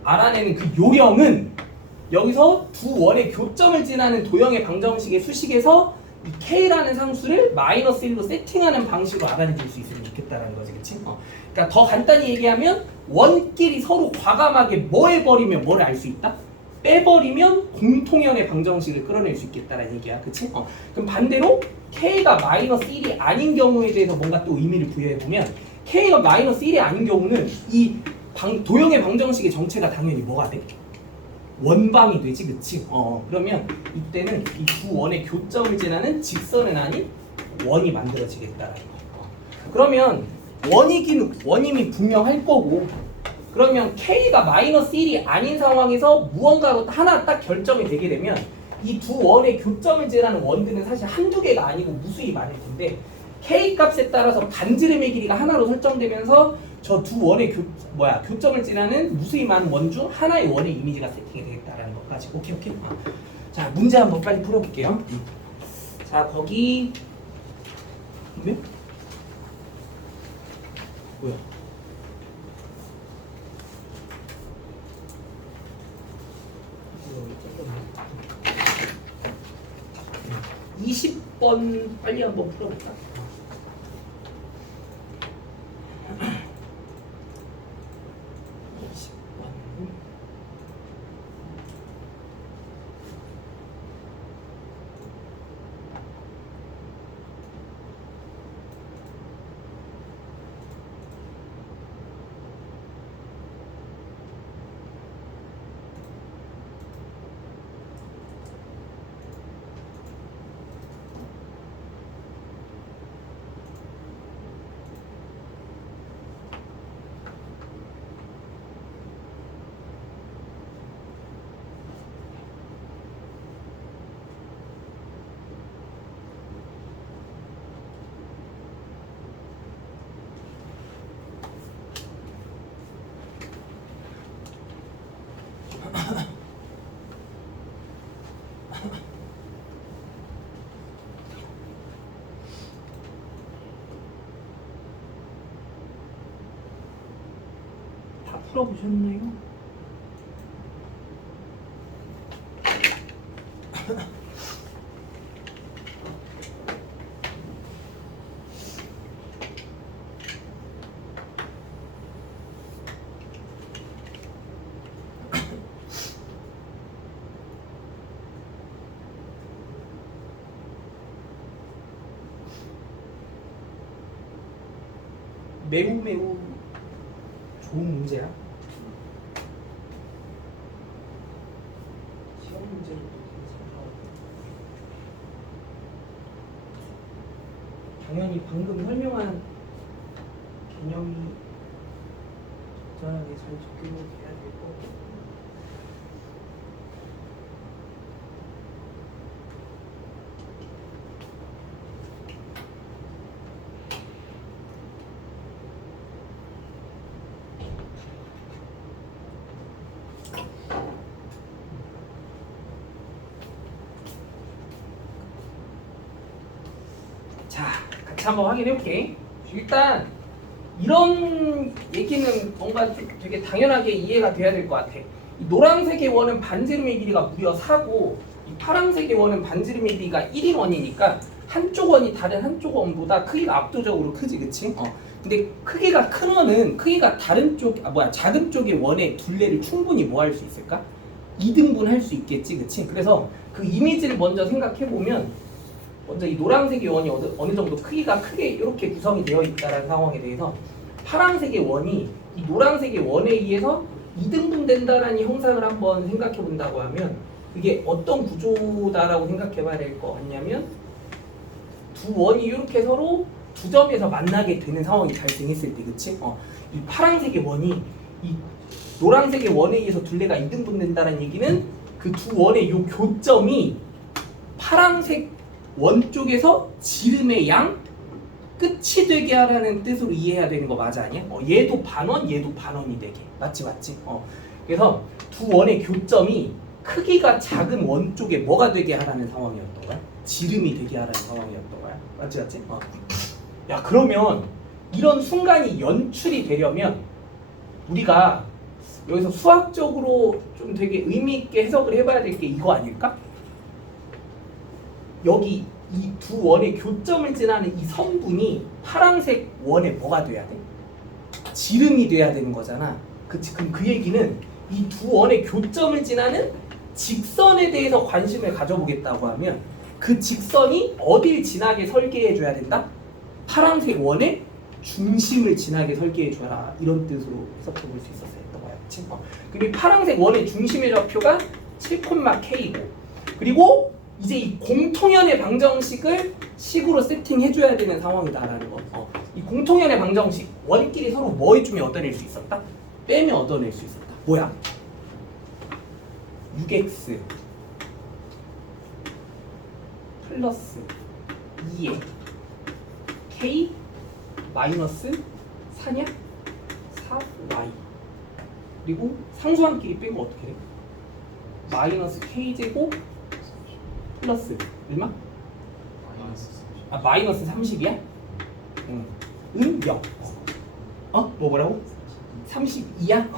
알아내는 그 요령은 여기서 두 원의 교점을 지나는 도형의 방정식의 수식에서 이 K라는 상수를 마이너스 1로 세팅하는 방식으로 알아낼 수 있으면 좋겠다라는 거지. 그치? 그러니까 더 간단히 얘기하면 원끼리 서로 과감하게 뭐 해버리면 뭐를 알 수 있다? 빼버리면 공통연의 방정식을 끌어낼 수 있겠다라는 얘기야. 그치? 그럼 반대로 K가 마이너스 1이 아닌 경우에 대해서 뭔가 또 의미를 부여해보면 K가 마이너스 1이 아닌 경우는 이 도형의 방정식의 정체가 당연히 뭐가 돼? 원방이 되지. 그치? 그러면 이때는 이 두 원의 교점을 지나는 직선은 아닌 원이 만들어지겠다라는 거. 그러면 원임이 분명할 거고 그러면 K가 마이너스 1이 아닌 상황에서 무언가로 하나 딱 결정이 되게 되면 이 두 원의 교점을 지나는 원들은 사실 한두 개가 아니고 무수히 많을 텐데 K 값에 따라서 반지름의 길이가 하나로 설정되면서 저 두 원의 교점을 지나는 무수히 많은 원 중 하나의 원의 이미지가 세팅이 되겠다라는 것까지. 오케이. 자 문제 한번 빨리 풀어볼게요. 자 거기 뭐야? 20번 빨리 한번 풀어볼까? 다 풀어보셨나요? 매우 매우 좋은 문제야. 시험 문제로 당연히 방금 설명한 개념이 저한테 잘 적용돼야 될 거고. 자, 같이 한번 확인해볼게. 일단 이런 얘기는 뭔가 좀 되게 당연하게 이해가 돼야 될 것 같아. 이 노란색의 원은 반지름의 길이가 무려 4고 이 파란색의 원은 반지름의 길이가 1인 원이니까 한쪽 원이 다른 한쪽 원보다 크기가 압도적으로 크지, 그치? 근데 크기가 큰 원은 크기가 다른 쪽, 작은 쪽의 원의 둘레를 충분히 뭐 할 수 있을까? 2등분 할 수 있겠지, 그치? 그래서 그 이미지를 먼저 생각해보면 먼저 이 노란색의 원이 어느 정도 크기가 크게 이렇게 구성이 되어 있다는 상황에 대해서 파란색의 원이 이 노란색의 원에 의해서 2등분 된다라는 형상을 한번 생각해 본다고 하면 이게 어떤 구조다라고 생각해 봐야 될 것 같냐면 두 원이 이렇게 서로 두 점에서 만나게 되는 상황이 발생했을 때, 그치? 이 파란색의 원이 이 노란색의 원에 의해서 둘레가 2등분 된다는 얘기는 그 두 원의 요 교점이 파란색 원 쪽에서 지름의 양 끝이 되게 하라는 뜻으로 이해해야 되는 거 맞아, 아니야? 얘도 반원, 얘도 반원이 되게. 맞지? 그래서 두 원의 교점이 크기가 작은 원 쪽에 뭐가 되게 하라는 상황이었던 거야? 지름이 되게 하라는 상황이었던 거야. 맞지? 야, 그러면 이런 순간이 연출이 되려면 우리가 여기서 수학적으로 좀 되게 의미 있게 해석을 해봐야 될 게 이거 아닐까? 여기 이 두 원의 교점을 지나는 이 선분이 파란색 원에 뭐가 돼야 돼? 지름이 돼야 되는 거잖아. 그치? 그럼 그 얘기는 이 두 원의 교점을 지나는 직선에 대해서 관심을 가져보겠다고 하면 그 직선이 어딜 지나게 설계해 줘야 된다? 파란색 원의 중심을 지나게 설계해 줘라. 이런 뜻으로 해석해 볼 수 있었어요. 그치? 그리고 파란색 원의 중심의 좌표가 7,K고 그리고 이제 이 공통연의 방정식을 식으로 세팅해줘야 되는 상황이다라는 거. 이 공통연의 방정식 원끼리 서로 뭐 해주면 얻어낼 수 있었다? 빼면 얻어낼 수 있었다. 뭐야? 6x 플러스 2에 k 마이너스 4냐? 4y 그리고 상수함끼리 빼고 어떻게 돼? 마이너스 k제곱 플러스 얼마? 마이너스 30이야? 응, 0. 뭐라고? 32야?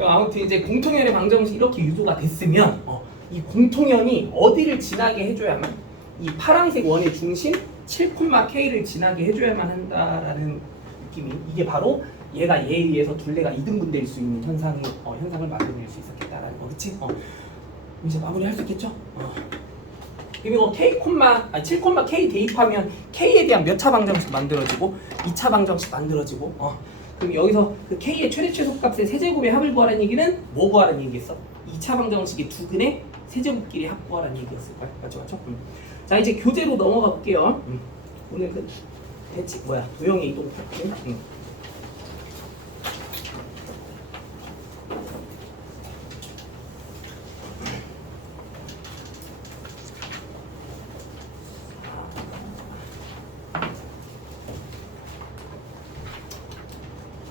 아무튼 이제 공통연의 방정식 이렇게 유도가 됐으면 이 공통연이 어디를 지나게 해줘야만 이 파란색 원의 중심 7,K를 지나게 해줘야만 한다라는 느낌이 이게 바로 얘가 얘에 의해서 둘레가 이등분될 수 있는 현상을 만들어낼 수 있었겠다라는 거, 그치? 이제 마무리할 수 있겠죠? 그리고 7,K 대입하면 K에 대한 몇 차 방정식 만들어지고 2차 방정식 만들어지고 그럼 여기서 그 K의 최대 최소값의 세제곱의 합을 구하라는 얘기는 뭐 구하라는 얘기겠어? 2차 방정식의 두 근의 세제곱끼리 합 구하라는 얘기였을 거야. 맞죠? 자 이제 교재로 넘어가 볼게요. 오늘 그 도형의 이동 파트.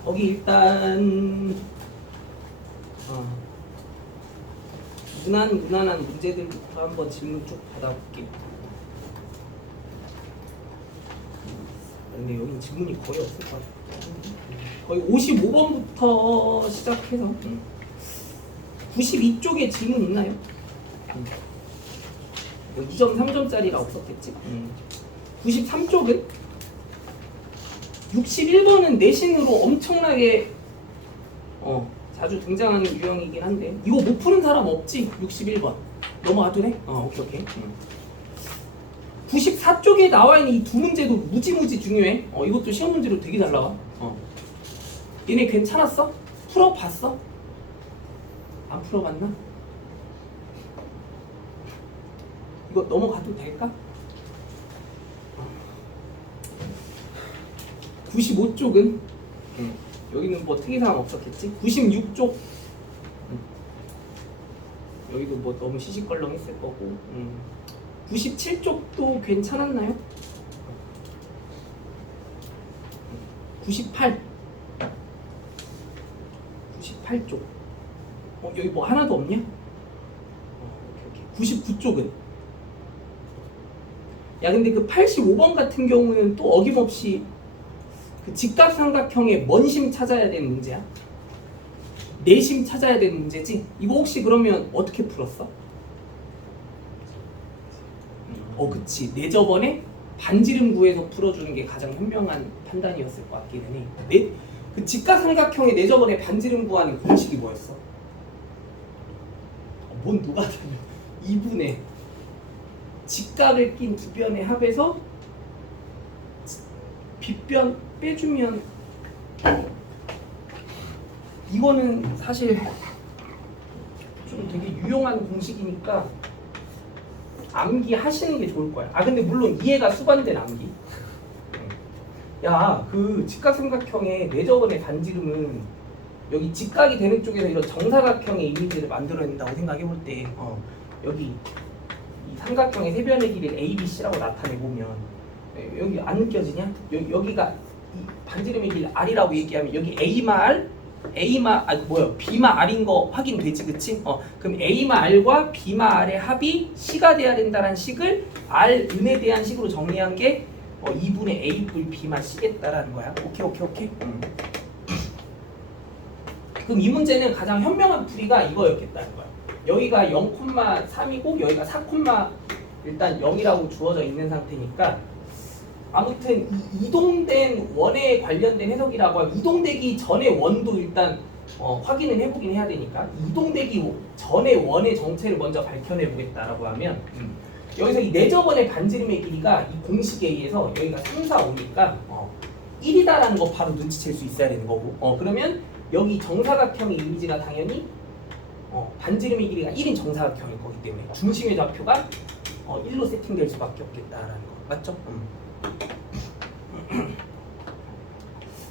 거기 일단 무난한 문제들부터 한번 질문 쭉 받아볼게요. 근데 여기 질문이 거의 없을 것 같아요. 거의 55번부터 시작해서 92쪽에 질문 있나요? 2점, 3점짜리가 없었겠지? 93쪽은 61번은 내신으로 엄청나게 자주 등장하는 유형이긴 한데 이거 못 푸는 사람 없지? 61번 넘어가도 돼? 오케이. 94쪽에 나와 있는 이 두 문제도 무지무지 중요해. 이것도 시험 문제로 되게 잘 나와. 얘네 괜찮았어? 풀어봤어? 안 풀어봤나? 이거 넘어가도 될까? 95쪽은 여기는 뭐 특이사항 없었겠지? 96쪽 여기도 뭐 너무 시시껄렁했을 거고 97쪽도 괜찮았나요? 98쪽 여기 뭐 하나도 없냐? 오케이. 99쪽은 야 근데 그 85번 같은 경우는 또 어김없이 그 직각삼각형의 뭔심 찾아야 되는 문제야. 내심 찾아야 되는 문제지. 이거 혹시 그러면 어떻게 풀었어? 그치. 내저번에 반지름 구해서 풀어주는 게 가장 현명한 판단이었을 것 같기는 해. 그 직각삼각형의 내저번에 반지름 구하는 공식이 뭐였어? 뭔 누가 되냐? 2분의 직각을 낀 두 변의 합에서 빗변 빼주면 이거는 사실 좀 되게 유용한 공식이니까 암기하시는 게 좋을 거야. 근데 물론 이해가 수반된 암기. 야, 그 직각삼각형의 내저번의 반지름은 여기 직각이 되는 쪽에서 이런 정사각형의 이미지를 만들어낸다고 생각해볼 때 여기 이 삼각형의 세 변의 길이를 A, B, C라고 나타내보면 여기 안 느껴지냐? 여기가 이 반지름의 길 R이라고 얘기하면 여기 B마 R인 거 확인되지, 그치? 그럼 A마 R과 B마 R의 합이 C가 돼야 된다는 식을 R은에 대한 식으로 정리한 게 2분의 A 뿔 B마 C겠다라는 거야. 오케이. 그럼 이 문제는 가장 현명한 풀이가 이거였겠다는 거야. 여기가 0,3이고 여기가 4, 일단 0이라고 주어져 있는 상태니까 아무튼 이 이동된 원에 관련된 해석이라고 하면 이동되기 전의 원도 일단 확인을 해보긴 해야 되니까 이동되기 전의 원의 정체를 먼저 밝혀내보겠다라고 하면 여기서 이 내저번의 반지름의 길이가 이 공식에 의해서 여기가 3, 4, 5니까 1이다라는 거 바로 눈치챌 수 있어야 되는 거고 그러면 여기 정사각형의 이미지가 당연히 반지름의 길이가 1인 정사각형일 거기 때문에 중심의 좌표가 1로 세팅될 수밖에 없겠다라는 거 맞죠?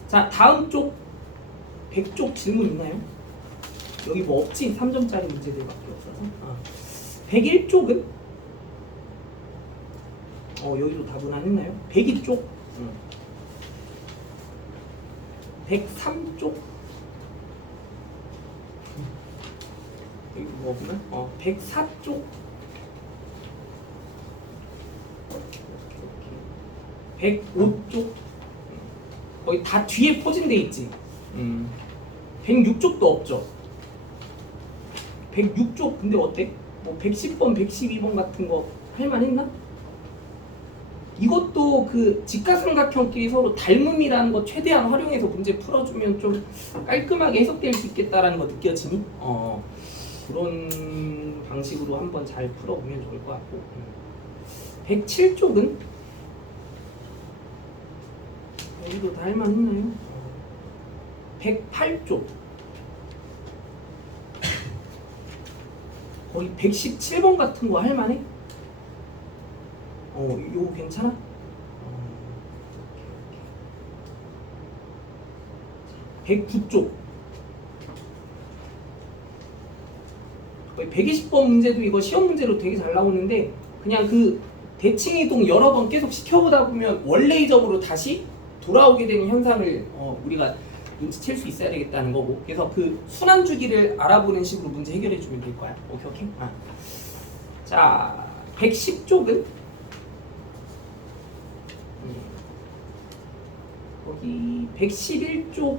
자 다음 쪽 100쪽 질문 있나요? 여기 뭐 없지? 3점짜리 문제들밖에 없어서 101쪽은? 여기도 다분안했나요? 102쪽 103쪽 여기 뭐 없나? 104쪽 105쪽 거의 다 뒤에 포진돼 있지. 106쪽도 없죠. 106쪽 근데 어때? 뭐 110번, 112번 같은 거 할만했나? 이것도 그 직각삼각형끼리 서로 닮음이라는 거 최대한 활용해서 문제 풀어주면 좀 깔끔하게 해석될 수 있겠다라는 거 느껴지니? 그런 방식으로 한번 잘 풀어보면 좋을 것 같고. 107쪽은 여기도 다 할만했나요? 108쪽 거의 117번 같은 거 할만해? 이거 괜찮아? 109쪽 거의 120번 문제도 이거 시험 문제로 되게 잘 나오는데 그냥 그 대칭 이동 여러 번 계속 시켜보다 보면 원래의 점으로 다시 돌아오게 되는 현상을 우리가 눈치챌 수 있어야 되겠다는 거고 그래서 그 순환 주기를 알아보는 식으로 문제 해결해 주면 될 거야. 오케이. 자, 110쪽은 거기 111쪽,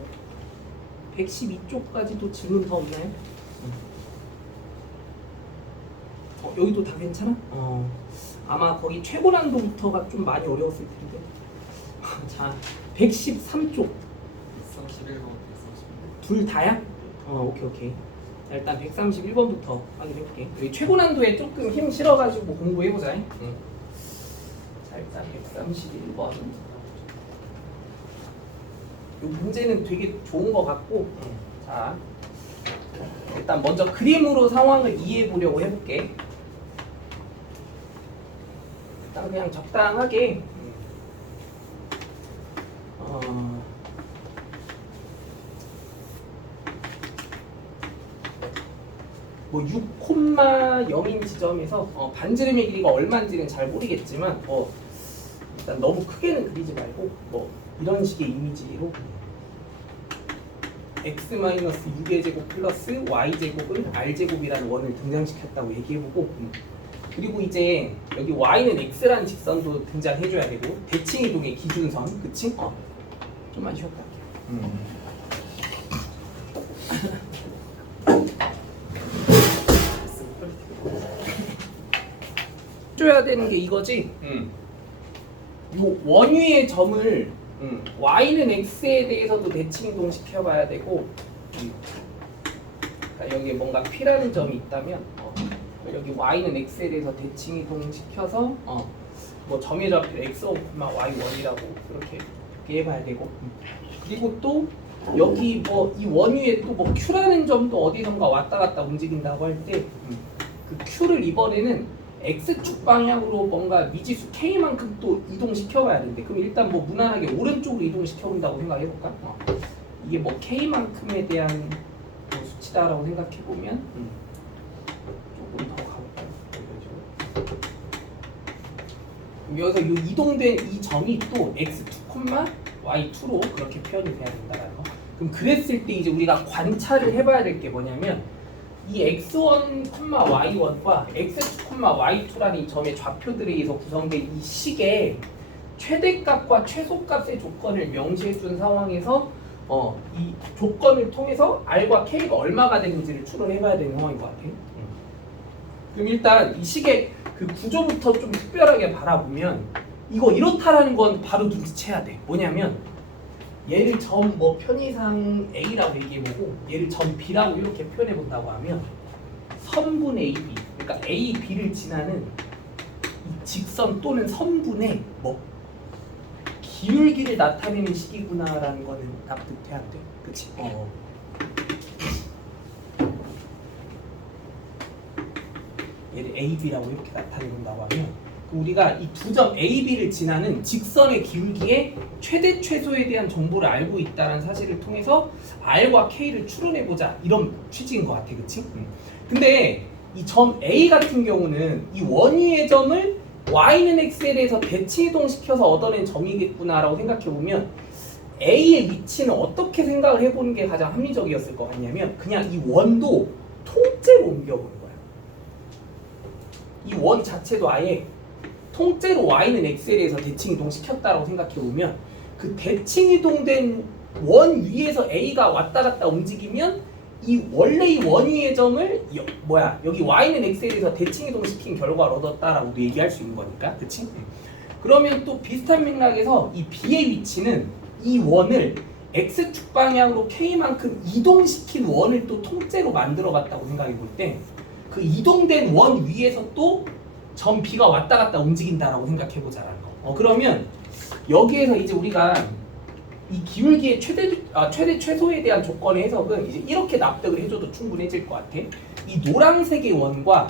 112쪽까지도 질문 더 없나요? 여기도 다 괜찮아? 아마 거기 최고 난도부터가 좀 많이 어려웠을 텐데. 자, 113쪽 131번, 131번. 둘 다야? 오케이. 자, 일단 131번부터 확인해볼게. 여기 최고 난도에 조금 힘 실어가지고 공부해보자. 자, 일단 131번. 이 문제는 되게 좋은 것 같고, 자, 일단 먼저 그림으로 상황을 이해해 보려고 해볼게. 일단 그냥 적당하게 뭐 6,0인 지점에서 반지름의 길이가 얼마인지는 잘 모르겠지만 일단 너무 크게는 그리지 말고 이런 식의 이미지로 x-6의 제곱 플러스 y제곱은 r제곱이라는 원을 등장시켰다고 얘기해보고 그리고 이제 여기 y는 x라는 직선도 등장해줘야 되고 대칭 이동의 기준선 그치? 좀만 쉬었다 할게요. 줘야 되는 게 이거지. 요 원위의 점을 y는 x에 대해서도 대칭 이동 시켜봐야 되고 그러니까 여기에 뭔가 p라는 점이 있다면 여기 y는 x에 대해서 대칭 이동 시켜서 뭐 점의 좌표 x1, y1이라고 그렇게 해봐야 되고 그리고 또 여기 뭐 이 원위에 또 뭐 q라는 점도 어디선가 왔다 갔다 움직인다고 할 때 그 q를 이번에는 x축 방향으로 뭔가 미지수 k만큼 또 이동시켜봐야 되는데 그럼 일단 뭐 무난하게 오른쪽으로 이동시켜본다고 생각해볼까? 이게 뭐 k만큼에 대한 뭐 수치다라고 생각해보면 조금 더 가볼까요? 여기서 이 이동된 이 점이 또 x2, y2로 그렇게 표현이 돼야 된다는 거. 그럼 그랬을 때 이제 우리가 관찰을 해봐야 될 게 뭐냐면 이 x1, y1과 x2, y2라는 이 점의 좌표들에 의해서 구성된 이 식의 최대값과 최소값의 조건을 명시해 준 상황에서 이 조건을 통해서 r과 k가 얼마가 되는지를 추론해봐야 되는 상황인 것 같아요. 그럼 일단 이 식의 그 구조부터 좀 특별하게 바라보면 이거 이렇다라는 건 바로 눈치채야 돼. 뭐냐면 얘를 점 뭐 편의상 A라고 얘기해보고 얘를 점 B라고 이렇게 표현해본다고 하면 선분 AB 그러니까 A, B를 지나는 이 직선 또는 선분의 뭐 기울기를 나타내는 식이구나라는 거는 납득돼야 돼. 그치? 얘를 A, B라고 이렇게 나타내본다고 하면 우리가 이 두 점 A, B를 지나는 직선의 기울기의 최대 최소에 대한 정보를 알고 있다는 사실을 통해서 R과 K를 추론해보자 이런 취지인 것 같아, 그치? 근데 이 점 A 같은 경우는 이 원위의 점을 Y는 X에 대해서 대칭 이동시켜서 얻어낸 점이겠구나라고 생각해보면 A의 위치는 어떻게 생각을 해보는 게 가장 합리적이었을 것 같냐면 그냥 이 원도 통째로 옮겨보는 거야. 이 원 자체도 아예 통째로 y는 x에 대해서 대칭 이동시켰다라고 생각해보면 그 대칭 이동된 원 위에서 A가 왔다 갔다 움직이면 이 원래 이 원 위의 점을 여기 y는 x에 대해서 대칭 이동시킨 결과를 얻었다라고도 얘기할 수 있는 거니까, 그치? 그러면 또 비슷한 맥락에서 이 B의 위치는 이 원을 x축 방향으로 k만큼 이동시킨 원을 또 통째로 만들어갔다고 생각해 볼 때 그 이동된 원 위에서 또 점 B가 왔다 갔다 움직인다라고 생각해 보자라는 거. 그러면 여기에서 이제 우리가 이 기울기의 최대 최소에 대한 조건의 해석은 이제 이렇게 납득을 해줘도 충분해질 것 같아. 이 노란색의 원과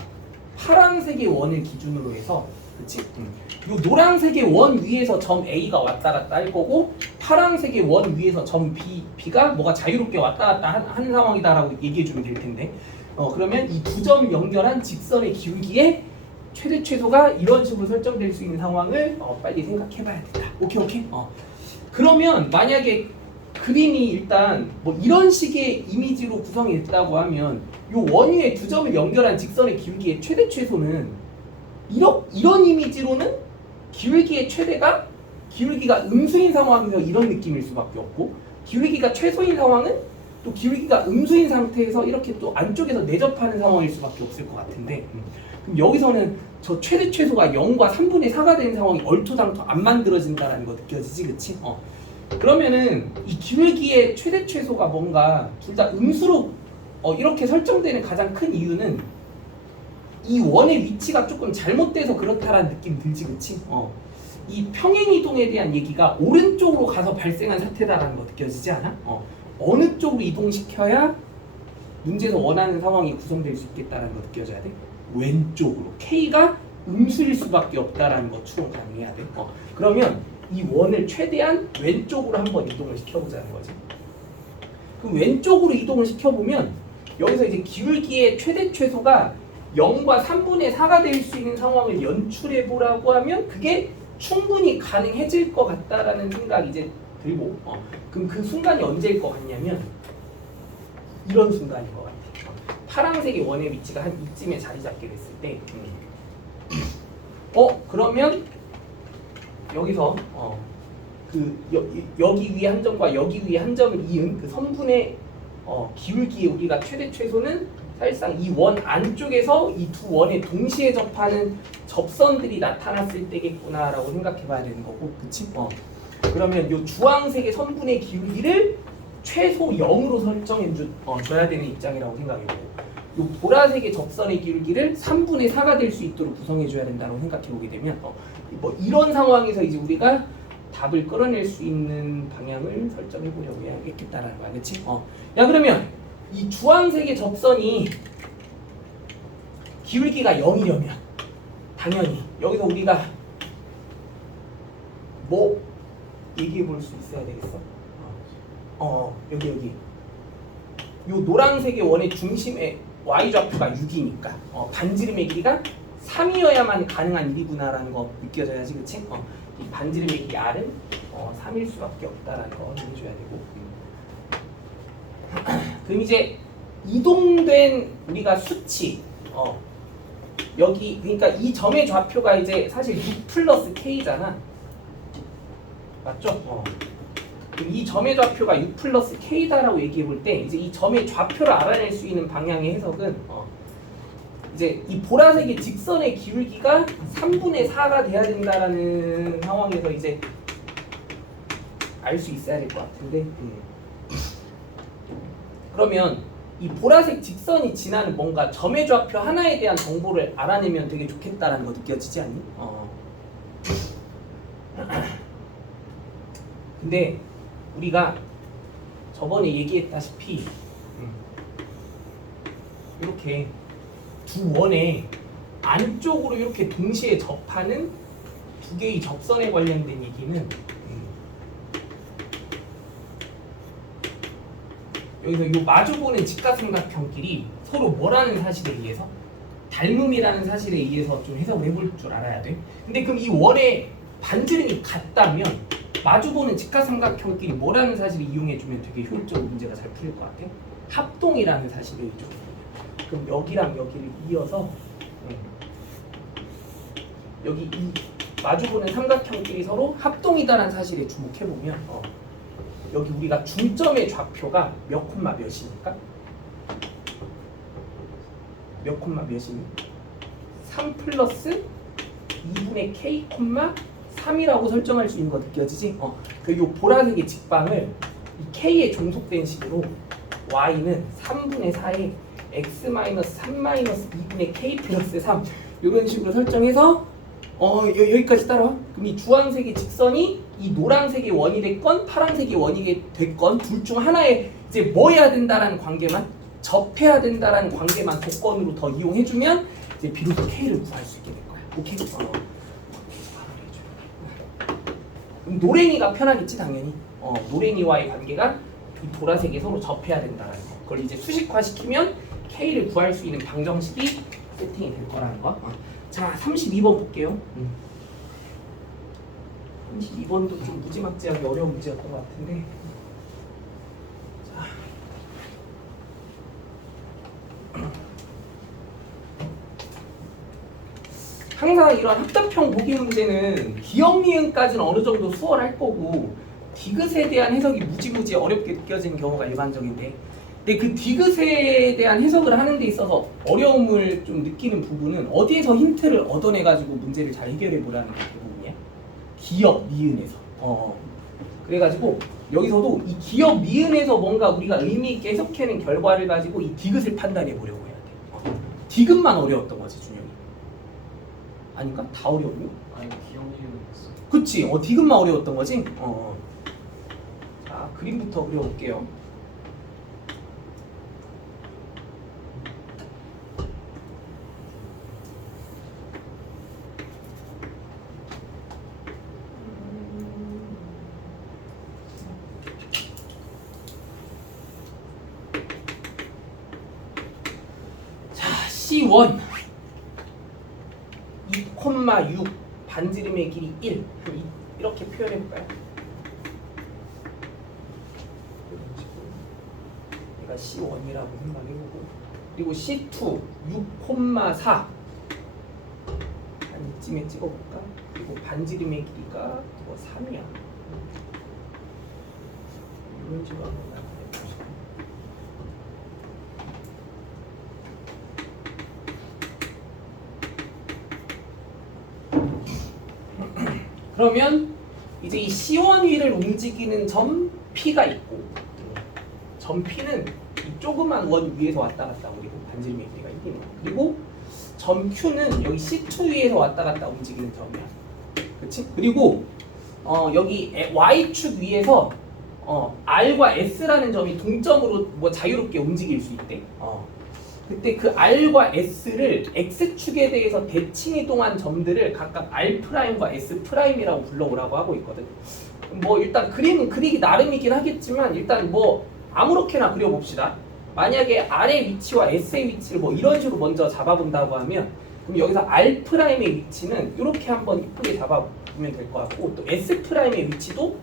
파란색의 원을 기준으로 해서, 그치? 이 노란색의 원 위에서 점 A가 왔다 갔다 할 거고, 파란색의 원 위에서 점 B가 뭐가 자유롭게 왔다 갔다 하는 상황이다라고 얘기해주면 될 텐데, 그러면 이 두 점을 연결한 직선의 기울기의 최대 최소가 이런 식으로 설정될 수 있는 상황을 빨리 생각해봐야 된다. 오케이. 그러면 만약에 그림이 일단 뭐 이런 식의 이미지로 구성이 됐다고 하면 요 원 위에 두 점을 연결한 직선의 기울기의 최대 최소는 이런 이미지로는 기울기가 음수인 상황에서 이런 느낌일 수밖에 없고, 기울기가 최소인 상황은 또 기울기가 음수인 상태에서 이렇게 또 안쪽에서 내접하는 상황일 수밖에 없을 것 같은데, 그럼 여기서는 저 최대 최소가 0과 3분의 4가 되는 상황이 얼토당토 안 만들어진다라는 거 느껴지지, 그치? 그러면은 이 기울기의 최대 최소가 뭔가 둘 다 음수로 이렇게 설정되는 가장 큰 이유는 이 원의 위치가 조금 잘못돼서 그렇다라는 느낌 들지, 그치? 이 평행 이동에 대한 얘기가 오른쪽으로 가서 발생한 사태다라는 거 느껴지지 않아? 어느 쪽으로 이동시켜야 문제에서 원하는 상황이 구성될 수 있겠다라는 거 느껴져야 돼? 왼쪽으로. K가 음수일 수밖에 없다라는 거 추론 가능해야 돼. 그러면 이 원을 최대한 왼쪽으로 한번 이동을 시켜보자는 거지. 그럼 왼쪽으로 이동을 시켜보면 여기서 이제 기울기의 최대 최소가 0과 3분의 4가 될 수 있는 상황을 연출해보라고 하면 그게 충분히 가능해질 것 같다라는 생각이 이제 들고, 그럼 그 순간이 언제일 것 같냐면 이런 순간인 것 같아. 파란색의 원의 위치가 한 이쯤에 자리 잡게 됐을 때, 그러면 여기서 여기 위에 한 점과 여기 위에 한 점을 이은 그 선분의 기울기의 우리가 최대 최소는 사실상 이 원 안쪽에서 이 두 원에 동시에 접하는 접선들이 나타났을 때겠구나라고 생각해봐야 되는 거고, 그치? 그러면 이 주황색의 선분의 기울기를 최소 0으로 설정해줘야 되는 입장이라고 생각해보고, 이 보라색의 접선의 기울기를 3분의 4가 될 수 있도록 구성해줘야 된다고 생각해보게 되면 뭐 이런 상황에서 이제 우리가 답을 끌어낼 수 있는 방향을 설정해보려고 해야겠다라는 거야, 그치? 야, 그러면 이 주황색의 접선이 기울기가 0이려면 당연히 여기서 우리가 뭐 얘기해 볼 수 있어야 되겠어? 여기 요 노란색의 원의 중심에 y좌표가 6이니까 반지름의 길이가 3이어야만 가능한 일이구나라는 거 느껴져야지, 그치? 이 반지름의 길이 r은 3일 수밖에 없다라는 거 해줘야 되고, 그럼 이제 이동된 우리가 수치, 여기 그러니까 이 점의 좌표가 이제 사실 6 플러스 k잖아, 맞죠? 그럼 이 점의 좌표가 6 플러스 k다라고 얘기해 볼 때 이제 이 점의 좌표를 알아낼 수 있는 방향의 해석은 이제 이 보라색의 직선의 기울기가 3분의 4가 돼야 된다라는 상황에서 이제 알 수 있어야 될 것 같은데, 그러면 이 보라색 직선이 지나는 뭔가 점의 좌표 하나에 대한 정보를 알아내면 되게 좋겠다라는 거 느껴지지 않니? 근데 우리가 저번에 얘기했다시피 이렇게 두 원의 안쪽으로 이렇게 동시에 접하는 두 개의 접선에 관련된 얘기는 여기서 이 마주보는 직각삼각형끼리 서로 뭐라는 사실에 의해서 닮음이라는 사실에 의해서 좀 해석을 해볼 줄 알아야 돼. 근데 그럼 이 원의 반지름이 같다면 마주보는 직각삼각형끼리 뭐라는 사실을 이용해주면 되게 효율적으로 문제가 잘 풀릴 것 같아? 합동이라는 사실을 의존. 그럼 여기랑 여기를 이어서 여기 이 마주보는 삼각형끼리 서로 합동이다라는 사실에 주목해보면 여기 우리가 중점의 좌표가 몇 콤마 몇이니까? 몇 콤마 몇이니? 3 플러스 2분의 k 콤마 3이라고 설정할 수 있는 거 느껴지지? 그 요 보라색의 직방을 이 k에 종속된 식으로 y는 3분의 4에 x 마이너스 3 마이너스 2분의 k 플러스 3 이런 식으로 설정해서 여기까지 따라와. 그럼 이 주황색의 직선이 이 노란색의 원이 됐건 파란색의 원이 됐건 둘 중 하나에 이제 뭐 해야 된다라는 관계만 접해야 된다라는 관계만 조건으로 더 이용해주면 이제 비로소 k를 구할 수 있게 될 거야. 오케이? 그럼 노랭이가 편하겠지 당연히. 노랭이와의 관계가 이 보라색에 서로 접해야 된다라는 거. 그걸 이제 수식화시키면 k를 구할 수 있는 방정식이 세팅이 될 거라는 거. 자, 32번 볼게요. 32번도 좀 무지막지하게 어려운 문제였던 것 같은데. 자. 항상 이런 합답형 보기 문제는 기억 니은까지는 어느 정도 수월할 거고 디귿에 대한 해석이 무지무지 어렵게 느껴지는 경우가 일반적인데, 근데 그 디귿에 대한 해석을 하는 데 있어서 어려움을 좀 느끼는 부분은 어디에서 힌트를 얻어내가지고 문제를 잘 해결해 보라는 그 부분이야. 기억 니은에서. 그래가지고 여기서도 이 기억 니은에서 뭔가 우리가 의미 있게 해석해낸 결과를 가지고 이 디귿을 판단해 보려고 해야 돼. 디귿만 어려웠던 거지 준영이. 아닌가? 다 어려웠니? 아니 기억력은 있어. 그치? 디귿만 어려웠던 거지? 자, 그림부터 그려볼게요. 자, C1 2,6 반지름의 길이 1 이렇게 표현해볼까요? 얘가 C1이라고 생각해보고, 그리고 C2 6,4 한 이쯤에 찍어볼까? 그리고 반지름의 길이가 3이야. 이런 식으로 한번 나타내보자. 그러면 이제 이 C1 위를 움직이는 점 P가 있고, 점 P는 이 조그만 원 위에서 왔다 갔다 우리고 반지름의 길이가 있는 거. 그리고 점 Q는 여기 C2 위에서 왔다 갔다 움직이는 점이야. 그렇지? 그리고 여기 Y축 위에서 R과 S라는 점이 동점으로 뭐 자유롭게 움직일 수 있대. 그때 그 R과 S를 X축에 대해서 대칭 이동한 점들을 각각 R'과 S'이라고 불러오라고 하고 있거든. 뭐 일단 그림은 그리기 나름이긴 하겠지만 일단 뭐 아무렇게나 그려봅시다. 만약에 R의 위치와 S의 위치를 뭐 이런 식으로 먼저 잡아본다고 하면, 그럼 여기서 R'의 위치는 이렇게 한번 이쁘게 잡아보면 될 것 같고, 또 S'의 위치도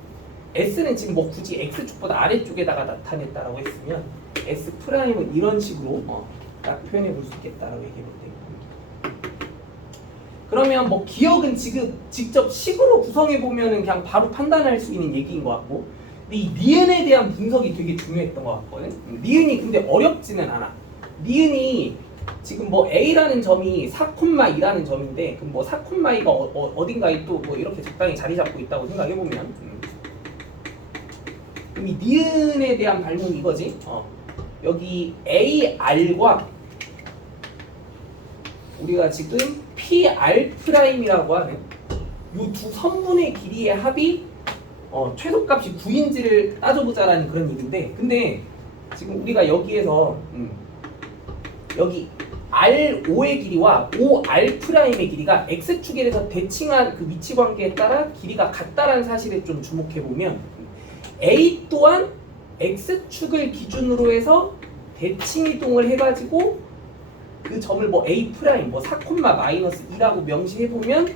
S는 지금 뭐 굳이 X축보다 아래쪽에다가 나타냈다라고 했으면 S'은 이런 식으로 딱 표현해 볼 수 있겠다라고 얘기해 볼 때. 그러면 뭐 기억은 지금 직접 식으로 구성해 보면은 그냥 바로 판단할 수 있는 얘기인 것 같고, 근데 이 니은에 대한 분석이 되게 중요했던 것 같거든. 니은이 근데 어렵지는 않아. 니은이 지금 뭐 A라는 점이 4,2라는 점인데, 그럼 뭐 4,2가 어딘가에 또 뭐 이렇게 적당히 자리 잡고 있다고 생각해 보면, 그럼 이 니은에 대한 발문이 이거지. 여기 AR과 우리가 지금 PR'이라고 하는 이 두 선분의 길이의 합이 최소값이 9인지를 따져보자라는 그런 얘기인데, 근데 지금 우리가 여기에서 여기 R5의 길이와 OR'의 길이가 X축에 대해서 대칭한 그 위치 관계에 따라 길이가 같다라는 사실에 좀 주목해보면, A 또한 X축을 기준으로 해서 대칭 이동을 해가지고 그 점을 뭐 A 프라임 뭐 4,-2라고 명시해보면,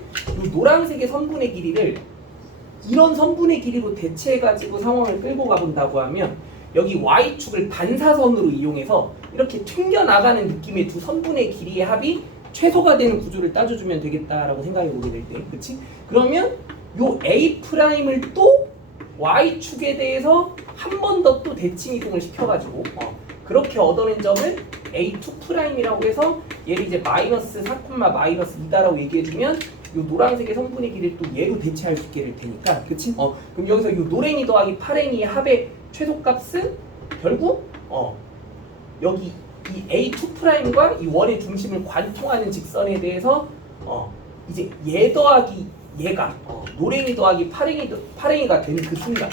이 노란색의 선분의 길이를 이런 선분의 길이로 대체해가지고 상황을 끌고 가본다고 하면, 여기 Y축을 반사선으로 이용해서 이렇게 튕겨나가는 느낌의 두 선분의 길이의 합이 최소가 되는 구조를 따져주면 되겠다라고 생각해 보게 될 때, 그치? 그러면 요 A 프라임을 또 y축에 대해서 한 번 더 또 대칭 이동을 시켜가지고 그렇게 얻어낸 점을 A2 프라임이라고 해서 얘를 이제 마이너스 4, 마이너스 2다라고 얘기해주면 요 노란색의 성분의 길이를 또 얘로 대체할 수 있게 될 테니까, 그치? 그럼 여기서 요 노랭이 더하기 파랭이의 합의 최소값은 결국 여기 이 A2 프라임과 이 원의 중심을 관통하는 직선에 대해서 이제 얘 더하기 얘가 노랭이 더하기 파랭이가 되는 그 순간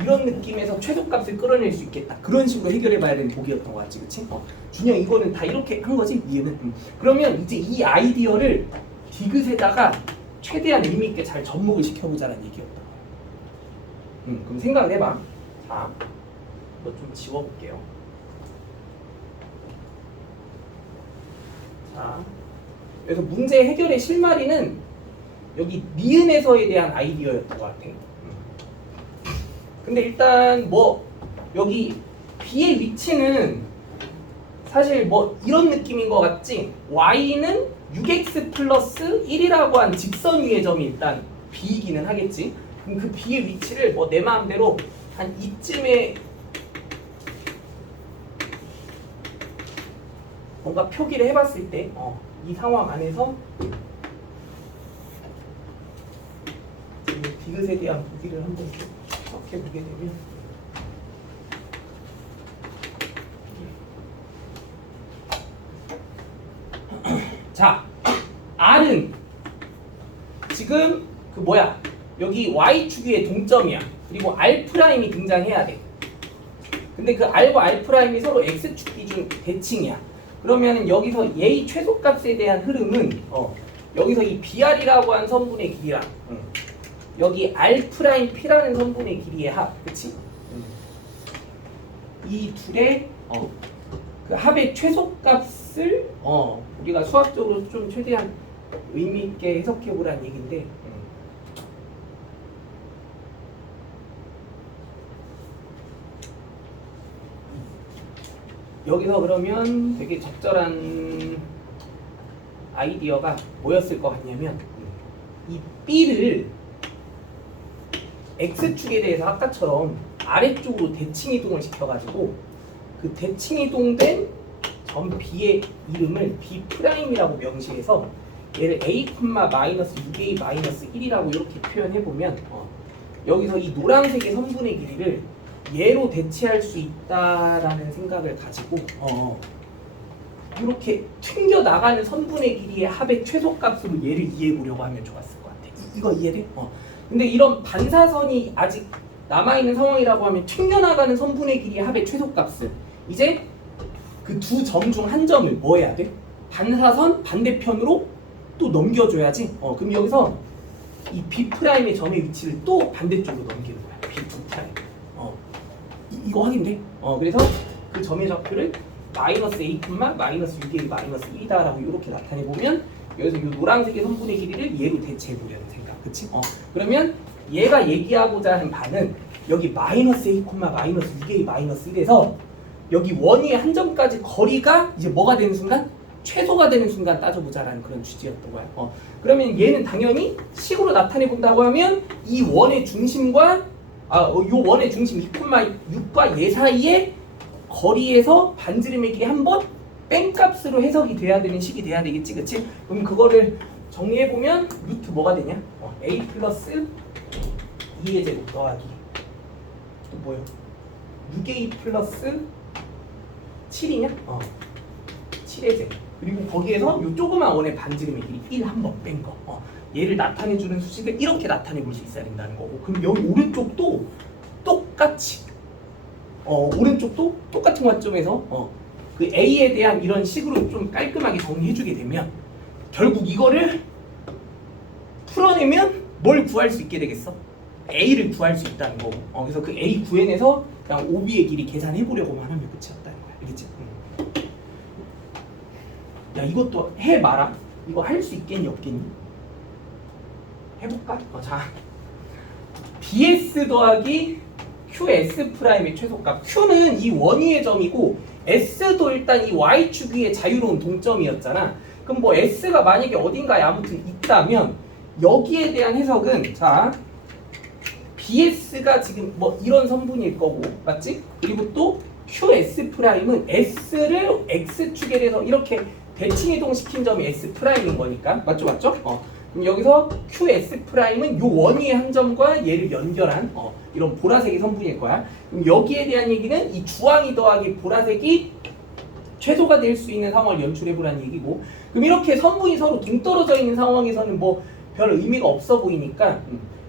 이런 느낌에서 최소값을 끌어낼 수 있겠다. 그런 식으로 해결해봐야 되는 보기였던 것 같지, 그치? 준영 이거는 다 이렇게 한 거지, 이해는? 그러면 이제 이 아이디어를 디귿에다가 최대한 의미 있게 잘 접목을 시켜보자는 얘기였다. 그럼 생각을 해봐. 자, 이거 좀 지워볼게요. 자, 그래서 문제 해결의 실마리는 여기 니은에서에 대한 아이디어였던 것 같아. 근데 일단 뭐 여기 B의 위치는 사실 뭐 이런 느낌인 것 같지? Y는 6x 플러스 1이라고 한 직선 위의 점이 일단 B이기는 하겠지? 그럼 그 B의 위치를 뭐 내 마음대로 한 이쯤에 뭔가 표기를 해봤을 때 이 상황 안에서 디귿에 대한 보기를 한번 이렇게 보게 되면 자, R은 지금 그 뭐야 여기 Y축 위에 동점이야. 그리고 R'이 등장해야 돼. 근데 그 R과 R'이 서로 X축 기준 대칭이야. 그러면 여기서 얘의 최소값에 대한 흐름은 여기서 이 BR이라고 한 선분의 길이랑 여기 R'P라는 선분의 길이의 합, 그치? 이 둘의 그 합의 최소값을 우리가 수학적으로 좀 최대한 의미 있게 해석해 보라는 얘기인데 여기서 그러면 되게 적절한 아이디어가 뭐였을 것 같냐면 이 B를 X축에 대해서 아까처럼 아래쪽으로 대칭 이동을 시켜가지고 그 대칭 이동된 점 B의 이름을 B'이라고 명시해서 얘를 A, 마이너스 6A 마이너스 1이라고 이렇게 표현해보면 여기서 이 노란색의 선분의 길이를 얘로 대체할 수 있다라는 생각을 가지고 이렇게 튕겨 나가는 선분의 길이의 합의 최소값으로 얘를 이해해 보려고 하면 좋았을 것 같아. 이거 이해돼? 근데 이런 반사선이 아직 남아있는 상황이라고 하면 튕겨 나가는 선분의 길이의 합의 최소값을 이제 그 두 점 중 한 점을 뭐 해야 돼? 반사선 반대편으로 또 넘겨줘야지. 그럼 여기서 이 B'의 점의 위치를 또 반대쪽으로 넘기는 거야. B2'. 이거 확인돼? 그래서 그 점의 좌표를 마이너스 A, 마이너스 6A, 마이너스 1이다라고 이렇게 나타내보면 여기서 이 노란색의 선분의 길이를 얘로 대체해보려는 생각, 그치? 그러면 얘가 얘기하고자 하는 바는 여기 마이너스 A, 마이너스 6A, 마이너스 1에서 여기 원위의 한 점까지 거리가 이제 뭐가 되는 순간? 최소가 되는 순간 따져보자라는 그런 취지였던 거야. 그러면 얘는 당연히 식으로 나타내본다고 하면 이 원의 중심과 요 원의 중심 2,6과 얘 사이의 거리에서 반지름의 길이 한번 뺀값으로 해석이 돼야 되는 식이 돼야 되겠지, 그치? 그럼 그거를 정리해보면 루트 뭐가 되냐? A 플러스 2의 제곱 더하기 또 뭐요? 6A 플러스 7이냐? 7의 제곱 그리고 거기에서 요 조그만 원의 반지름의 길이 1 한 번 뺀 거 얘를 나타내주는 수식을 이렇게 나타내 볼 수 있어야 된다는 거고 그럼 여기 오른쪽도 똑같이 오른쪽도 똑같은 관점에서 그 A에 대한 이런 식으로 좀 깔끔하게 정리해주게 되면 결국 이거를 풀어내면 뭘 구할 수 있게 되겠어? A를 구할 수 있다는 거고 그래서 그 A 구해내서 그냥 OB의 길이 계산해보려고만 하면 끝이었다는 거야. 알겠지? 야 이것도 해봐라. 이거 할 수 있겠니 없겠니? 해볼까? 자, BS 더하기 QS 프라임의 최소값. Q는 이 원위의 점이고 S도 일단 이 Y축 위의 자유로운 동점이었잖아. 그럼 뭐 S가 만약에 어딘가에 아무튼 있다면 여기에 대한 해석은 자 BS가 지금 뭐 이런 성분일 거고 맞지? 그리고 또 QS 프라임은 S를 X축에 대해서 이렇게 대칭 이동시킨 점이 S 프라임인 거니까 맞죠? 그럼 여기서 QS 프라임은 요 원위의 한 점과 얘를 연결한 이런 보라색의 성분일 거야. 그럼 여기에 대한 얘기는 이 주황이 더하기 보라색이 최소가 될 수 있는 상황을 연출해보라는 얘기고, 그럼 이렇게 성분이 서로 동떨어져 있는 상황에서는 뭐 별 의미가 없어 보이니까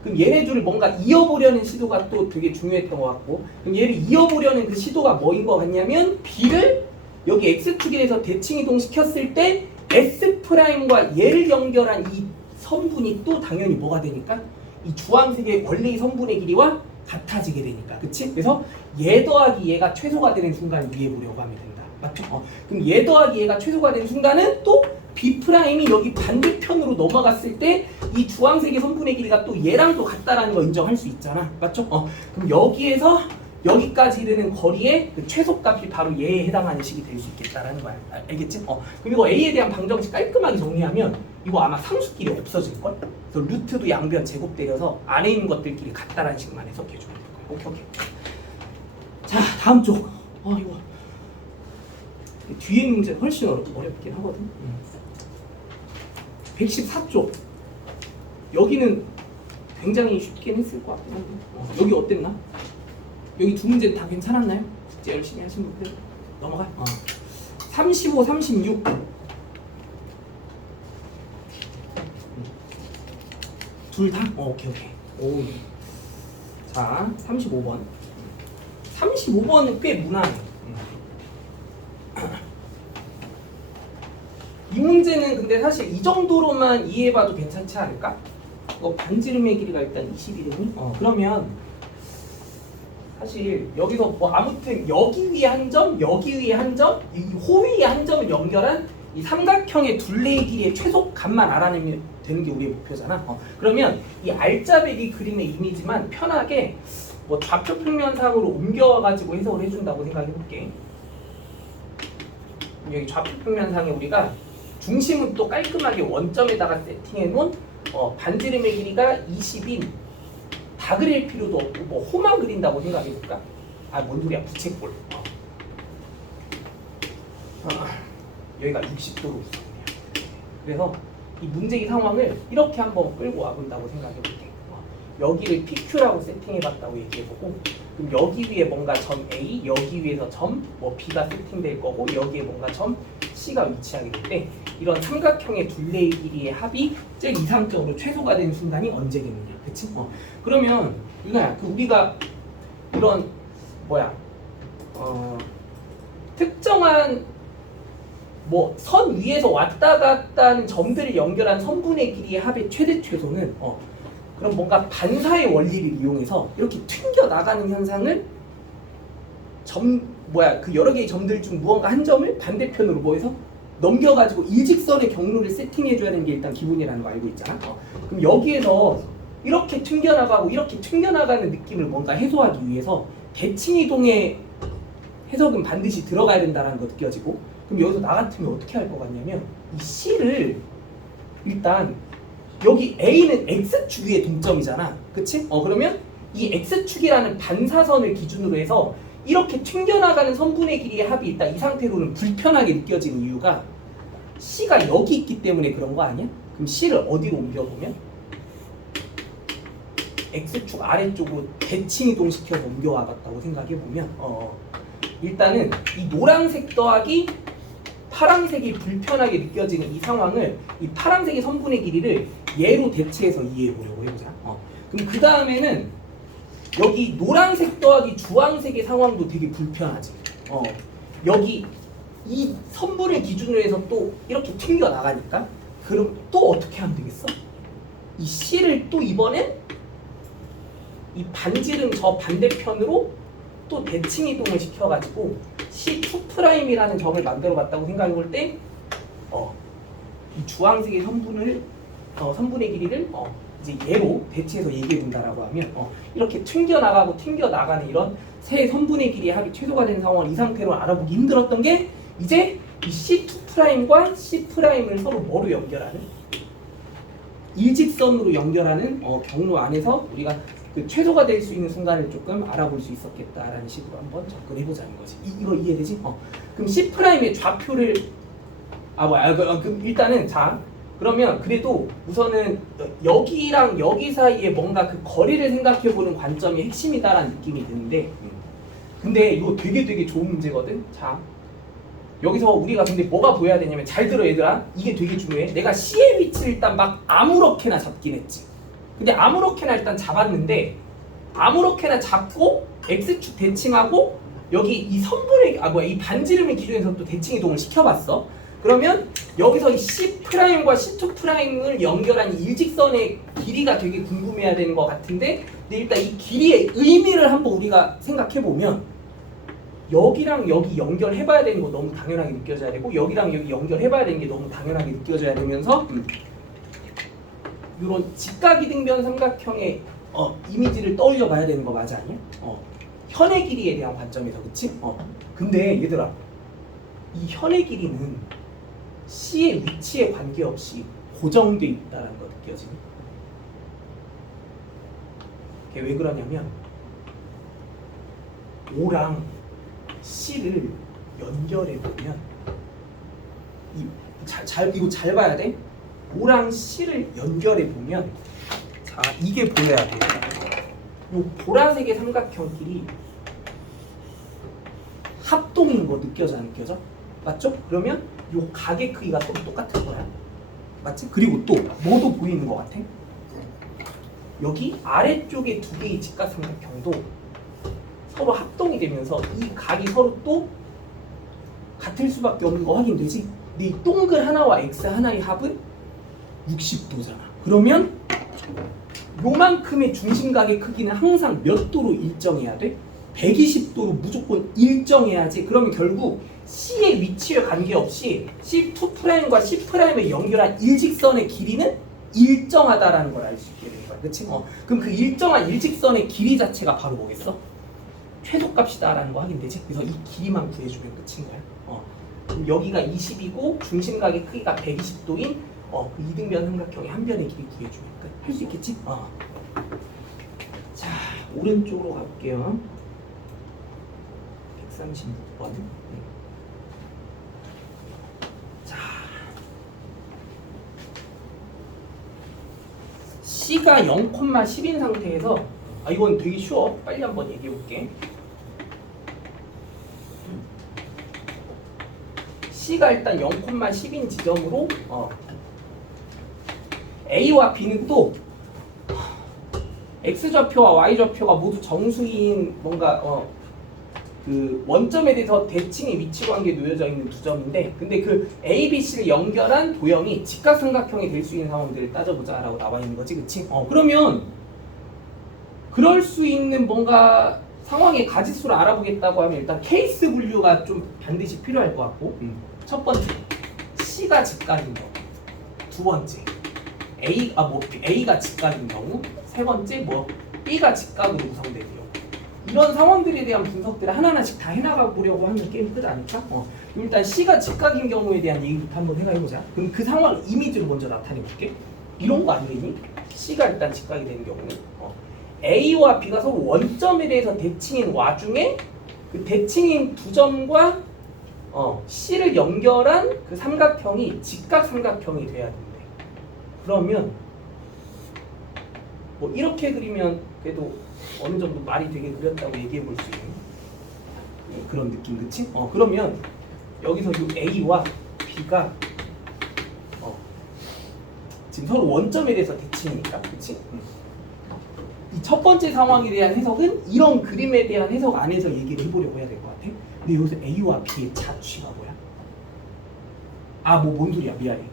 그럼 얘네 둘을 뭔가 이어보려는 시도가 또 되게 중요했던 것 같고, 그럼 얘를 이어보려는 그 시도가 뭐인 것 같냐면 B를 여기 X축에 대해서 대칭 이동시켰을 때 S'과 얘를 연결한 이 성분이 또 당연히 뭐가 되니까 이 주황색의 원래의 성분의 길이와 같아지게 되니까, 그치? 그래서 얘 더하기 얘가 최소가 되는 순간을 이해해보려고 하면 된다. 맞죠? 그럼 얘 더하기 얘가 최소가 되는 순간은 또 B 프라임이 여기 반대편으로 넘어갔을 때 이 주황색의 성분의 길이가 또 얘랑 또 같다라는 거 인정할 수 있잖아. 맞죠? 그럼 여기에서 여기까지 이르는 거리의 그 최소값이 바로 얘에 해당하는 식이 될 수 있겠다라는 거야. 알겠지? 그럼 이거 A에 대한 방정식 깔끔하게 정리하면 이거 아마 상수끼리 없어질걸? 그래서 루트도 양변 제곱 때려서 안에 있는 것들끼리 같다라는 식만 해석해주면 될 거야. 오케이. 자, 다음 쪽. 이거 뒤에 문제 훨씬 어렵긴 하거든. 114쪽. 여기는 굉장히 쉽긴 했을 것 같긴 한데 여기 어땠나? 여기 두 문제는 다 괜찮았나요? 숙제 열심히 하신 분들 넘어가. 35, 36. 둘 다? 오케이. 오. 자, 35번. 35번은 꽤 무난해. 이 문제는 근데 사실 이 정도로만 이해해봐도 괜찮지 않을까? 반지름의 길이가 일단 21이니? 그러면 사실 여기서 뭐 아무튼 여기 위에 한 점, 여기 위에 한 점, 이 호위의 한 점을 연결한 이 삼각형의 둘레의 길이의 최소값만 알아내면 되는 게 우리의 목표잖아. 그러면 이 알짜배기 그림의 이미지만 편하게 뭐 좌표 평면상으로 옮겨와가지고 해석을 해준다고 생각해볼게. 여기 좌표 평면상에 우리가 중심은 또 깔끔하게 원점에다가 세팅해놓은 반지름의 길이가 20인 다 그릴 필요도 없고 뭐 호만 그린다고 생각해볼까? 뭔 소리야, 부채꼴. 여기가 60도로 있어. 그래서 이 문제의 상황을 이렇게 한번 끌고 와본다고 생각해볼게. 여기를 PQ라고 세팅해봤다고 얘기해보고, 그럼 여기 위에 뭔가 점 A, 여기 위에서 점 뭐 B가 세팅될 거고, 여기에 뭔가 점 C가 위치하게 될 때 이런 삼각형의 둘레의 길이의 합이 제일 이상적으로 최소가 되는 순간이 언제겠느냐, 그치? 그러면 유나야, 우리가 이런 특정한 뭐 선 위에서 왔다 갔다 하는 점들을 연결한 선분의 길이의 합의 최대 최소는 그럼 뭔가 반사의 원리를 이용해서 이렇게 튕겨 나가는 현상을 그 여러 개의 점들 중 무언가 한 점을 반대편으로 뭐해서 넘겨가지고 일직선의 경로를 세팅해줘야 되는 게 일단 기본이라는 거 알고 있잖아. 그럼 여기에서 이렇게 튕겨나가고 이렇게 튕겨나가는 느낌을 뭔가 해소하기 위해서 대칭 이동의 해석은 반드시 들어가야 된다는 거 느껴지고, 그럼 여기서 나 같으면 어떻게 할 것 같냐면 이 C를 일단 여기 A는 X축 위에 동점이잖아, 그치? 그러면 이 X축이라는 반사선을 기준으로 해서 이렇게 튕겨나가는 선분의 길이의 합이 일단 이 상태로는 불편하게 느껴지는 이유가 C가 여기 있기 때문에 그런 거 아니야? 그럼 C를 어디로 옮겨보면? X축 아래쪽으로 대칭 이동시켜서 옮겨와봤다고 생각해보면 일단은 이 노란색 더하기 파란색이 불편하게 느껴지는 이 상황을 이 파란색의 선분의 길이를 얘로 대체해서 이해해보려고 해보자. 그럼 그 다음에는 여기 노란색 더하기 주황색의 상황도 되게 불편하지. 여기 이 선분을 기준으로 해서 또 이렇게 튕겨 나가니까 그럼 또 어떻게 하면 되겠어? 이 C를 또 이번엔 이 반지름 저 반대편으로 또 대칭 이동을 시켜가지고 C2'이라는 점을 만들어봤다고 생각해볼 때 이 주황색의 선분의 길이를 이제 얘로 대체해서 얘기해준다라고 하면 이렇게 튕겨나가고 튕겨나가는 이런 세 선분의 길이의 합이 최소가 되는 상황을 이 상태로 알아보기 힘들었던 게 이제 이 C2'과 C'을 서로 뭐로 연결하는? 일직선으로 연결하는 경로 안에서 우리가 그 최소가 될 수 있는 순간을 조금 알아볼 수 있었겠다라는 식으로 한번 접근해보자는 거지. 이거 이해되지? 그럼 C'의 좌표를 그럼 일단은 자 그러면 그래도 우선은 여기랑 여기 사이에 뭔가 그 거리를 생각해보는 관점이 핵심이다라는 느낌이 드는데 근데 이거 되게 좋은 문제거든. 자 여기서 우리가 근데 뭐가 보여야 되냐면 잘 들어 얘들아 이게 되게 중요해. 내가 C의 위치를 일단 막 아무렇게나 잡긴 했지. 근데 아무렇게나 일단 잡았는데 아무렇게나 잡고 X축 대칭하고 여기 이 선분의 이 반지름의 기준에서 또 대칭 이동을 시켜봤어. 그러면 여기서 이 C'과 C2'을 연결한 이 일직선의 길이가 되게 궁금해야 되는 것 같은데 근데 일단 이 길이의 의미를 한번 우리가 생각해보면 여기랑 여기 연결해봐야 되는 거 너무 당연하게 느껴져야 되고 여기랑 여기 연결해봐야 되는 게 너무 당연하게 느껴져야 되면서 이런 직각이등변 삼각형의 이미지를 떠올려 봐야 되는 거 맞아 아니야? 현의 길이에 대한 관점에서 그치? 근데 얘들아 이 현의 길이는 C의 위치에 관계없이 고정돼 있다는 거 느껴지니? 그게 왜 그러냐면 O랑 C를 연결해 보면 이거 잘 봐야 돼. O랑 C를 연결해 보면 자 이게 보여야 돼. 요 보라색의 삼각형 길이 합동인 거 느껴져 안 느껴져? 맞죠? 그러면 요 각의 크기가 또 똑같은 거야. 맞지? 그리고 또 뭐도 보이는 것 같아? 여기 아래쪽에 두 개의 직각삼각형도 서로 합동이 되면서 이 각이 서로 또 같을 수밖에 없는 거 확인되지? 근데 이 동글 하나와 X 하나의 합은 60도잖아. 그러면 요만큼의 중심각의 크기는 항상 몇 도로 일정해야 돼? 120도로 무조건 일정해야지. 그러면 결국 C의 위치에 관계없이 C2'과 C'을 연결한 일직선의 길이는 일정하다라는 걸 알 수 있게 되는 거야. 그치? 그럼 그 일정한 일직선의 길이 자체가 바로 뭐겠어? 최소값이다라는 거 확인되지? 그래서 이 길이만 구해주면 끝인 거야. 그럼 여기가 20이고 중심각의 크기가 120도인 그 이등변 삼각형의 한 변의 길이 구해주면 끝. 할 수 있겠지? 자, 오른쪽으로 갈게요. 136번. 자, C가 0,10인 상태에서 이건 되게 쉬워. 빨리 한번 얘기해 볼게. C가 일단 0,10인 지점으로 A와 B는 또 X좌표와 Y좌표가 모두 정수인 뭔가 그 원점에 대해서 대칭의 위치 관계에 놓여져 있는 두 점인데 근데 그 A, B, C를 연결한 도형이 직각삼각형이 될 수 있는 상황들을 따져보자 라고 나와 있는 거지 그치? 그러면 그럴 수 있는 뭔가 상황의 가짓수를 알아보겠다고 하면 일단 케이스 분류가 좀 반드시 필요할 것 같고 첫 번째 C가 직각인 경우 두 번째 A가 직각인 경우 세 번째 B가 직각으로 구성된 경우 이런 상황들에 대한 분석들을 하나하나씩 다 해나가 보려고 하면 게임 끝 아닐까? 일단 C가 직각인 경우에 대한 얘기부터 한번 해보자. 그럼 그 상황을 이미지로 먼저 나타내 볼게. 이런 거 아니겠니? C가 일단 직각이 되는 경우는 A와 B가 서로 원점에 대해서 대칭인 와중에 그 대칭인 두 점과 C를 연결한 그 삼각형이 직각삼각형이 돼야 된대. 그러면 이렇게 그리면 그래도 어느 정도 말이 되게 그렸다고 얘기해 볼 수 있는 그런 느낌, 그치? 그러면 여기서 이 A와 B가 지금 서로 원점에 대해서 대칭이니까, 그치? 이 첫 번째 상황에 대한 해석은 이런 그림에 대한 해석 안에서 얘기를 해보려고 해야 될 것 같아. 근데 여기서 A와 B의 자취가 뭐야? 뭔 소리야? 미안해.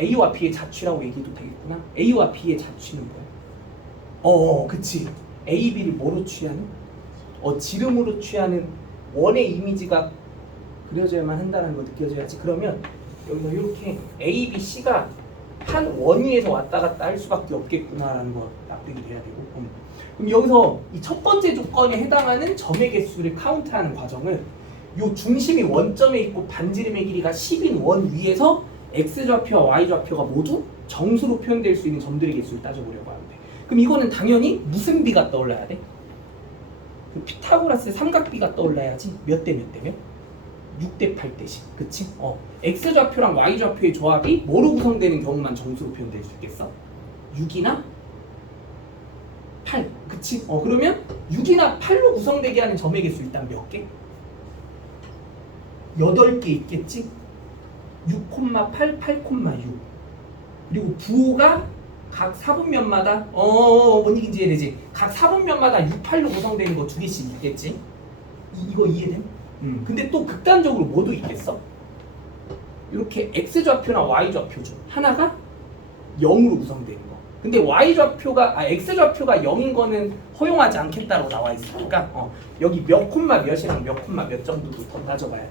A와 B의 자취라고 얘기해도 되겠구나. A와 B의 자취는 뭐야? 그치. A, B를 뭐로 취하는? 지름으로 취하는 원의 이미지가 그려져야만 한다는 거 느껴져야지. 그러면 여기서 이렇게 A, B, C가 한 원위에서 왔다 갔다 할 수밖에 없겠구나라는 거 납득이 돼야 되고. 그럼 여기서 이 첫 번째 조건에 해당하는 점의 개수를 카운트하는 과정을 요 중심이 원점에 있고 반지름의 길이가 10인 원 위에서 x좌표와 y좌표가 모두 정수로 표현될 수 있는 점들의 개수를 따져보려고 하는데, 그럼 이거는 당연히 무슨 비가 떠올라야 돼? 그 피타고라스 삼각비가 떠올라야지. 몇 대 몇 대면? 6대 8대 10. 그치? x좌표랑 y좌표의 조합이 뭐로 구성되는 경우만 정수로 표현될 수 있겠어? 6이나 8. 그치? 그러면 6이나 8로 구성되게 하는 점의 개수 일단 몇 개? 8개 있겠지? 6,8, 8,6. 그리고 부호가 각 사분면마다 뭔 얘기인지 이해되지? 각 사분면마다 6, 8로 구성되는 거 2개씩 있겠지? 이거 이해돼? 근데 또 극단적으로 뭐도 있겠어? 이렇게 x좌표나 y좌표 중 하나가 0으로 구성되는 거. 근데 x좌표가 0인 거는 허용하지 않겠다고 나와 있으니까 여기 몇 콤마 몇이랑 몇 콤마 몇 정도도 더 따져봐야 돼.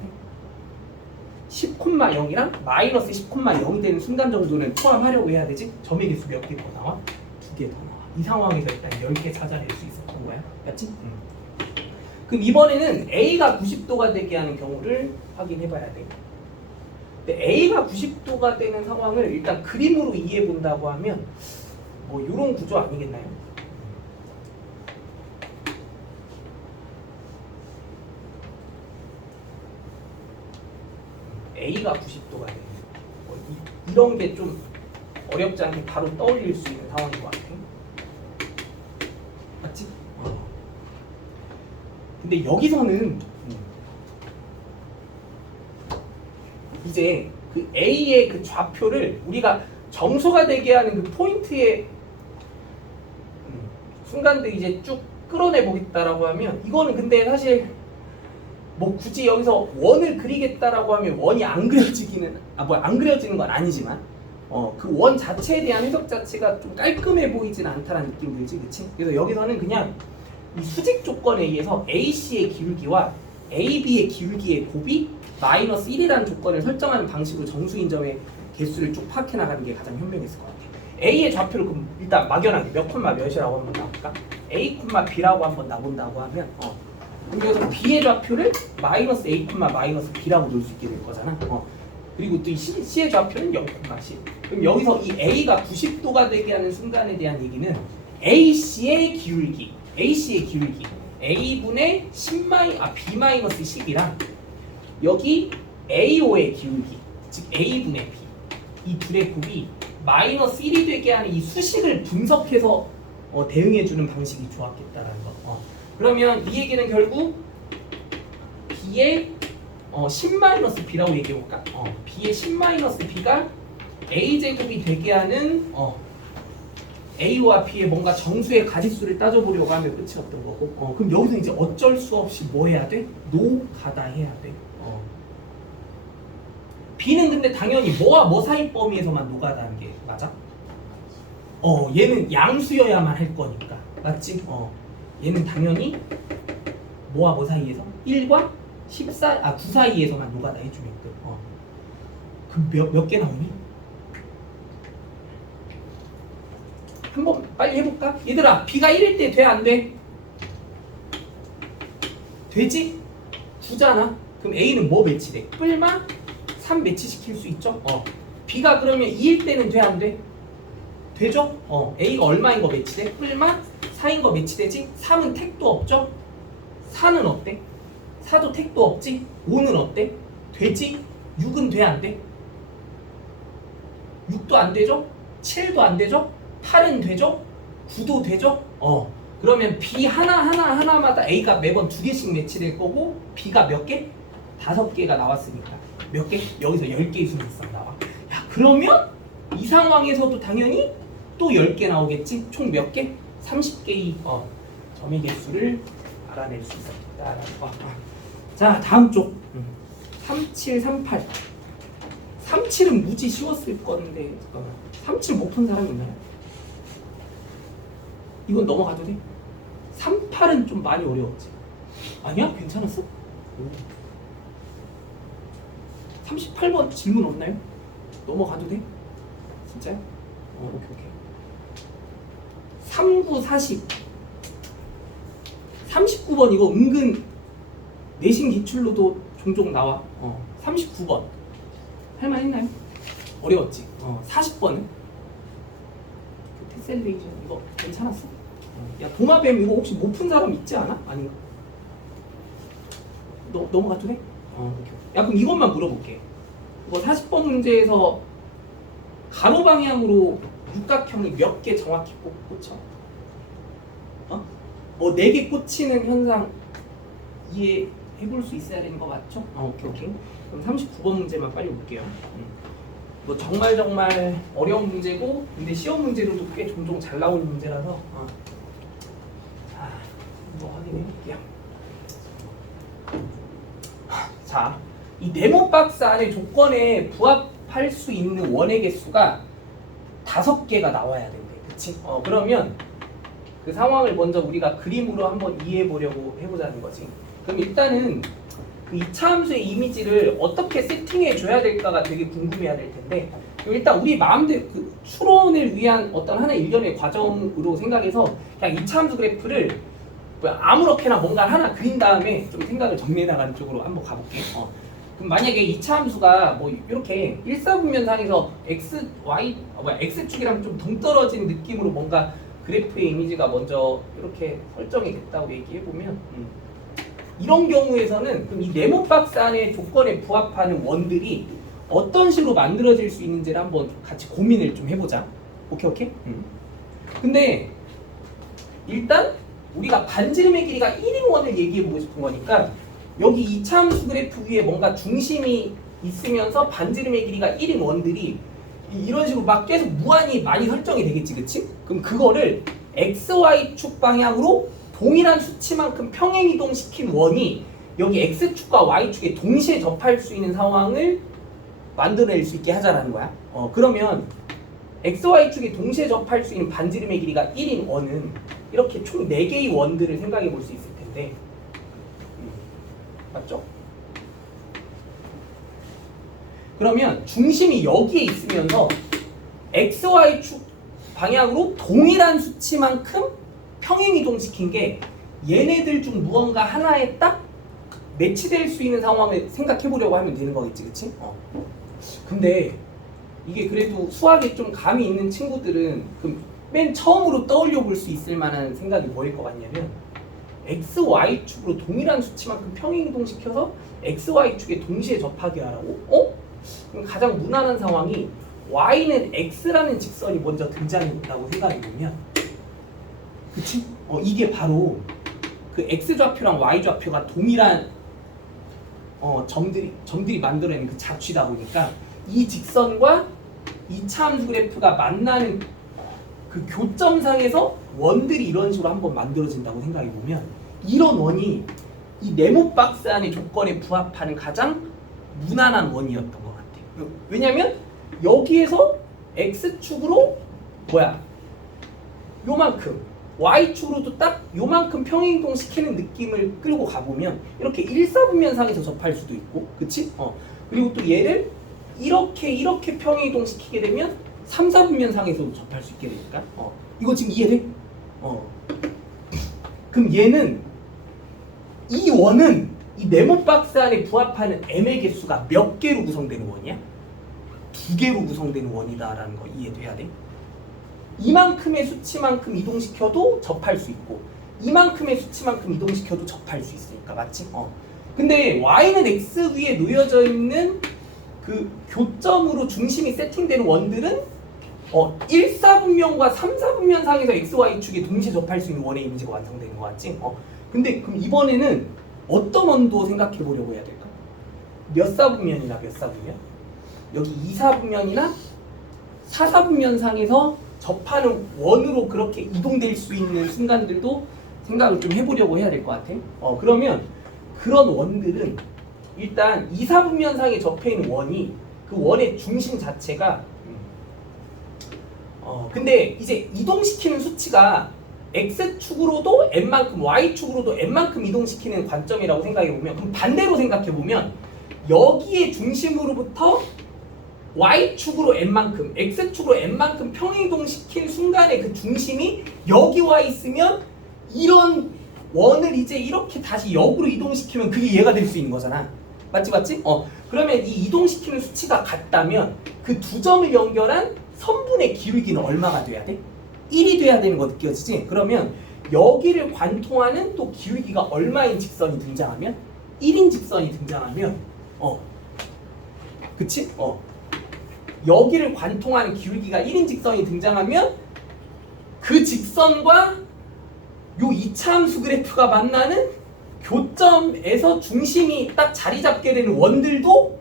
10,0이랑 마이너스 10,0이 되는 순간 정도는 포함하려고 해야 되지? 점의 개수 몇 개 더 나와? 2개 더 나와. 이 상황에서 일단 10개 찾아낼 수 있었던 거야. 맞지? 그럼 이번에는 A가 90도가 되게 하는 경우를 확인해 봐야 돼. 근데 A가 90도가 되는 상황을 일단 그림으로 이해해 본다고 하면 뭐 이런 구조 아니겠나요? A가 90도가 되는 이런 게 좀 어렵지 않게 바로 떠올릴 수 있는 상황인 것 같아. 맞지? 근데 여기서는 이제 그 A의 그 좌표를 우리가 정수가 되게 하는 그 포인트의 순간들 이제 쭉 끌어내 보겠다라고 하면, 이거는 근데 사실 뭐 굳이 여기서 원을 그리겠다라고 하면 원이 안 그려지기는 안 그려지는 건 아니지만 그 원 자체에 대한 해석 자체가 좀 깔끔해 보이진 않다라는 느낌 들지, 그치? 그래서 여기서는 그냥 이 수직 조건에 의해서 AC의 기울기와 AB의 기울기의 곱이 마이너스 1이라는 조건을 설정하는 방식으로 정수인 점의 개수를 쭉 파악해 나가는 게 가장 현명했을 것 같아. A의 좌표를 그럼 일단 막연하게 몇 콤마 몇이라고 한번 나볼까? A 콤마 B라고 한번 나본다고 하면 그래서 B의 좌표를 마이너스 A 콤마 마이너스 B라고 놓을 수 있게 될 거잖아. 그리고 또 이 C의 좌표는 0 콤마 C. 그럼 여기서 이 A가 90도가 되게 하는 순간에 대한 얘기는 AC의 기울기 A분의 B 마이너스 10이랑 여기 AO의 기울기, 즉 A분의 B, 이 둘의 곱이 마이너스 1이 되게 하는 이 수식을 분석해서 대응해주는 방식이 좋았겠다라는 거. 그러면 이 얘기는 결국 B의 10-B라고 얘기해볼까? B의 10-B가 A제곱이 되게 하는 A와 B의 뭔가 정수의 가짓수를 따져보려고 하면 끝이었던 거고, 그럼 여기서 이제 어쩔 수 없이 뭐 해야 돼? 노가다 해야 돼. B는 근데 당연히 뭐와 뭐 사이 범위에서만 노가다 하는 게 맞아? 얘는 양수여야만 할 거니까, 맞지? 얘는 당연히 뭐와 뭐 사이에서? 1과 9 사이에서만 노가다 해주게끔. 그럼 몇 개 나오니? 한번 빨리 해볼까? 얘들아, B가 1일 때 돼, 안 돼? 되지? 9잖아. 그럼 A는 뭐 매치돼? 뿔마 3 매치시킬 수 있죠? B가 그러면 2일 때는 돼, 안 돼? 되죠? A가 얼마인 거 매치돼? 뿔마 4인 거 매치되지? 3은 택도 없죠? 4는 어때? 4도 택도 없지? 5는 어때? 되지? 6은 돼, 안 돼? 6도 안 되죠? 7도 안 되죠? 8은 되죠? 9도 되죠? 그러면 B 하나마다 A가 매번 2개씩 매치될 거고, B가 몇 개? 5개가 나왔으니까 몇 개? 여기서 10개의 순위성 나와. 야, 그러면 이 상황에서도 당연히 또 10개 나오겠지? 총 몇 개? 30개의 점의 개수를 알아낼 수 있었다라는 거. 자, 다음 쪽 37, 38. 37은 무지 쉬웠을 건데, 잠깐만. 37 못 푼 사람 있나요? 이건 넘어가도 돼? 38은 좀 많이 어려웠지. 아니야? 괜찮았어? 38번 질문 없나요? 넘어가도 돼? 진짜요? 오케이. 39, 40. 39번 이거 은근 내신 기출로도 종종 나와. 39번 할만했나요? 어려웠지. 40번은 테셀레이션 이거 괜찮았어? 야 도마뱀 이거 혹시 못 푼 사람 있지 않아? 아닌가? 넘어가도 돼? 오케이. 야 그럼 이것만 물어볼게. 이거 40번 문제에서 가로 방향으로 육각형이 몇 개 정확히 꽂혀? 4개 꽂히는 현상 이해해볼 수 있어야 되는 거 맞죠? 오케이. 그럼 39번 문제만 빨리 볼게요. 이거 정말 어려운 문제고, 근데 시험 문제로도 꽤 종종 잘 나오는 문제라서 자, 이거 확인해 볼게요. 자, 이 네모 박스 안에 조건에 부합할 수 있는 원의 개수가 5개가 나와야 된대. 그치? 그러면 그 상황을 먼저 우리가 그림으로 한번 이해해 보려고 해보자는 거지. 그럼 일단은 그 이차함수의 이미지를 어떻게 세팅해 줘야 될까가 되게 궁금해야 될 텐데, 일단 우리 마음대로 그 추론을 위한 어떤 하나의 일련의 과정으로 생각해서 그냥 이차함수 그래프를 아무렇게나 뭔가 하나 그린 다음에 좀 생각을 정리해 나가는 쪽으로 한번 가볼게. 그럼 만약에 이차함수가 뭐 이렇게 일사분면상에서 x축이랑 좀 동떨어진 느낌으로 뭔가 그래프의 이미지가 먼저 이렇게 설정이 됐다고 얘기해 보면, 이런 경우에서는 그럼 이 네모 박스 안에 조건에 부합하는 원들이 어떤 식으로 만들어질 수 있는지를 한번 같이 고민을 좀 해보자. 오케이? 근데 일단 우리가 반지름의 길이가 1인 원을 얘기해보고 싶은 거니까 여기 이차함수 그래프 위에 뭔가 중심이 있으면서 반지름의 길이가 1인 원들이 이런 식으로 막 계속 무한히 많이 설정이 되겠지, 그치? 그럼 그거를 XY축 방향으로 동일한 수치만큼 평행이동시킨 원이 여기 X축과 Y축에 동시에 접할 수 있는 상황을 만들어낼 수 있게 하자라는 거야. 그러면 XY축에 동시에 접할 수 있는 반지름의 길이가 1인 원은 이렇게 총 4개의 원들을 생각해 볼 수 있을 텐데, 맞죠? 그러면 중심이 여기에 있으면서 XY축 방향으로 동일한 수치만큼 평행이동시킨 게 얘네들 중 무언가 하나에 딱 매치될 수 있는 상황을 생각해 보려고 하면 되는 거겠지, 그치? 근데 이게 그래도 수학에 좀 감이 있는 친구들은 그럼 맨 처음으로 떠올려 볼 수 있을 만한 생각이 뭐일 것 같냐면, x, y축으로 동일한 수치만큼 평행이동시켜서 x, y축에 동시에 접하게 하라고? 그럼 가장 무난한 상황이 y는 x라는 직선이 먼저 등장했다고 생각해보면, 그치? 이게 바로 그 x좌표랑 y좌표가 동일한 점들이 만들어내는 그 잡취다 보니까 이 직선과 이 차함수 그래프가 만나는 그 교점상에서 원들이 이런 식으로 한번 만들어진다고 생각해보면, 이런 원이 이 네모 박스 안의 조건에 부합하는 가장 무난한 원이었던 것 같아. 왜냐면 여기에서 x축으로 요만큼, y축으로도 딱 요만큼 평행이동 시키는 느낌을 끌고 가보면 이렇게 일사분면상에서 접할 수도 있고, 그치? 그리고 또 얘를 이렇게 평행이동 시키게 되면 3, 4분면상에서도 접할 수 있게 되니까 이거 지금 이해돼? 그럼 얘는 이 원은 이 네모 박스 안에 부합하는 m의 개수가 몇 개로 구성되는 원이야? 2개로 구성되는 원이다라는 거 이해돼야 돼? 이만큼의 수치만큼 이동시켜도 접할 수 있고 이만큼의 수치만큼 이동시켜도 접할 수 있으니까, 맞지? 근데 y는 x 위에 놓여져 있는 그 교점으로 중심이 세팅되는 원들은 1, 4분면과 3, 4분면상에서 x, y축에 동시에 접할 수 있는 원의 이미지가 완성되는 거 같지? 근데 그럼 이번에는 어떤 원도 생각해 보려고 해야 될까? 몇 4분면이나 몇 4분면? 여기 2, 4분면이나 4, 4분면상에서 접하는 원으로 그렇게 이동될 수 있는 순간들도 생각을 좀 해보려고 해야 될 것 같아. 그러면 그런 원들은 일단 2, 4분면상에 접해 있는 원이 그 원의 중심 자체가 근데 이제 이동시키는 수치가 x축으로도 n만큼, y축으로도 n만큼 이동시키는 관점이라고 생각해보면, 그럼 반대로 생각해보면 여기에 중심으로부터 y축으로 n만큼, x축으로 n만큼 평행이동시킨 순간에 그 중심이 여기 와 있으면 이런 원을 이제 이렇게 다시 역으로 이동시키면 그게 얘가 될 수 있는 거잖아. 맞지 맞지? 그러면 이 이동시키는 수치가 같다면 그 두 점을 연결한 선분의 기울기는 얼마가 돼야 돼? 1이 돼야 되는 거 느껴지지? 그러면 여기를 관통하는 또 기울기가 얼마인 직선이 등장하면? 1인 직선이 등장하면 그치? 여기를 관통하는 기울기가 1인 직선이 등장하면 그 직선과 요 2차 함수 그래프가 만나는 교점에서 중심이 딱 자리 잡게 되는 원들도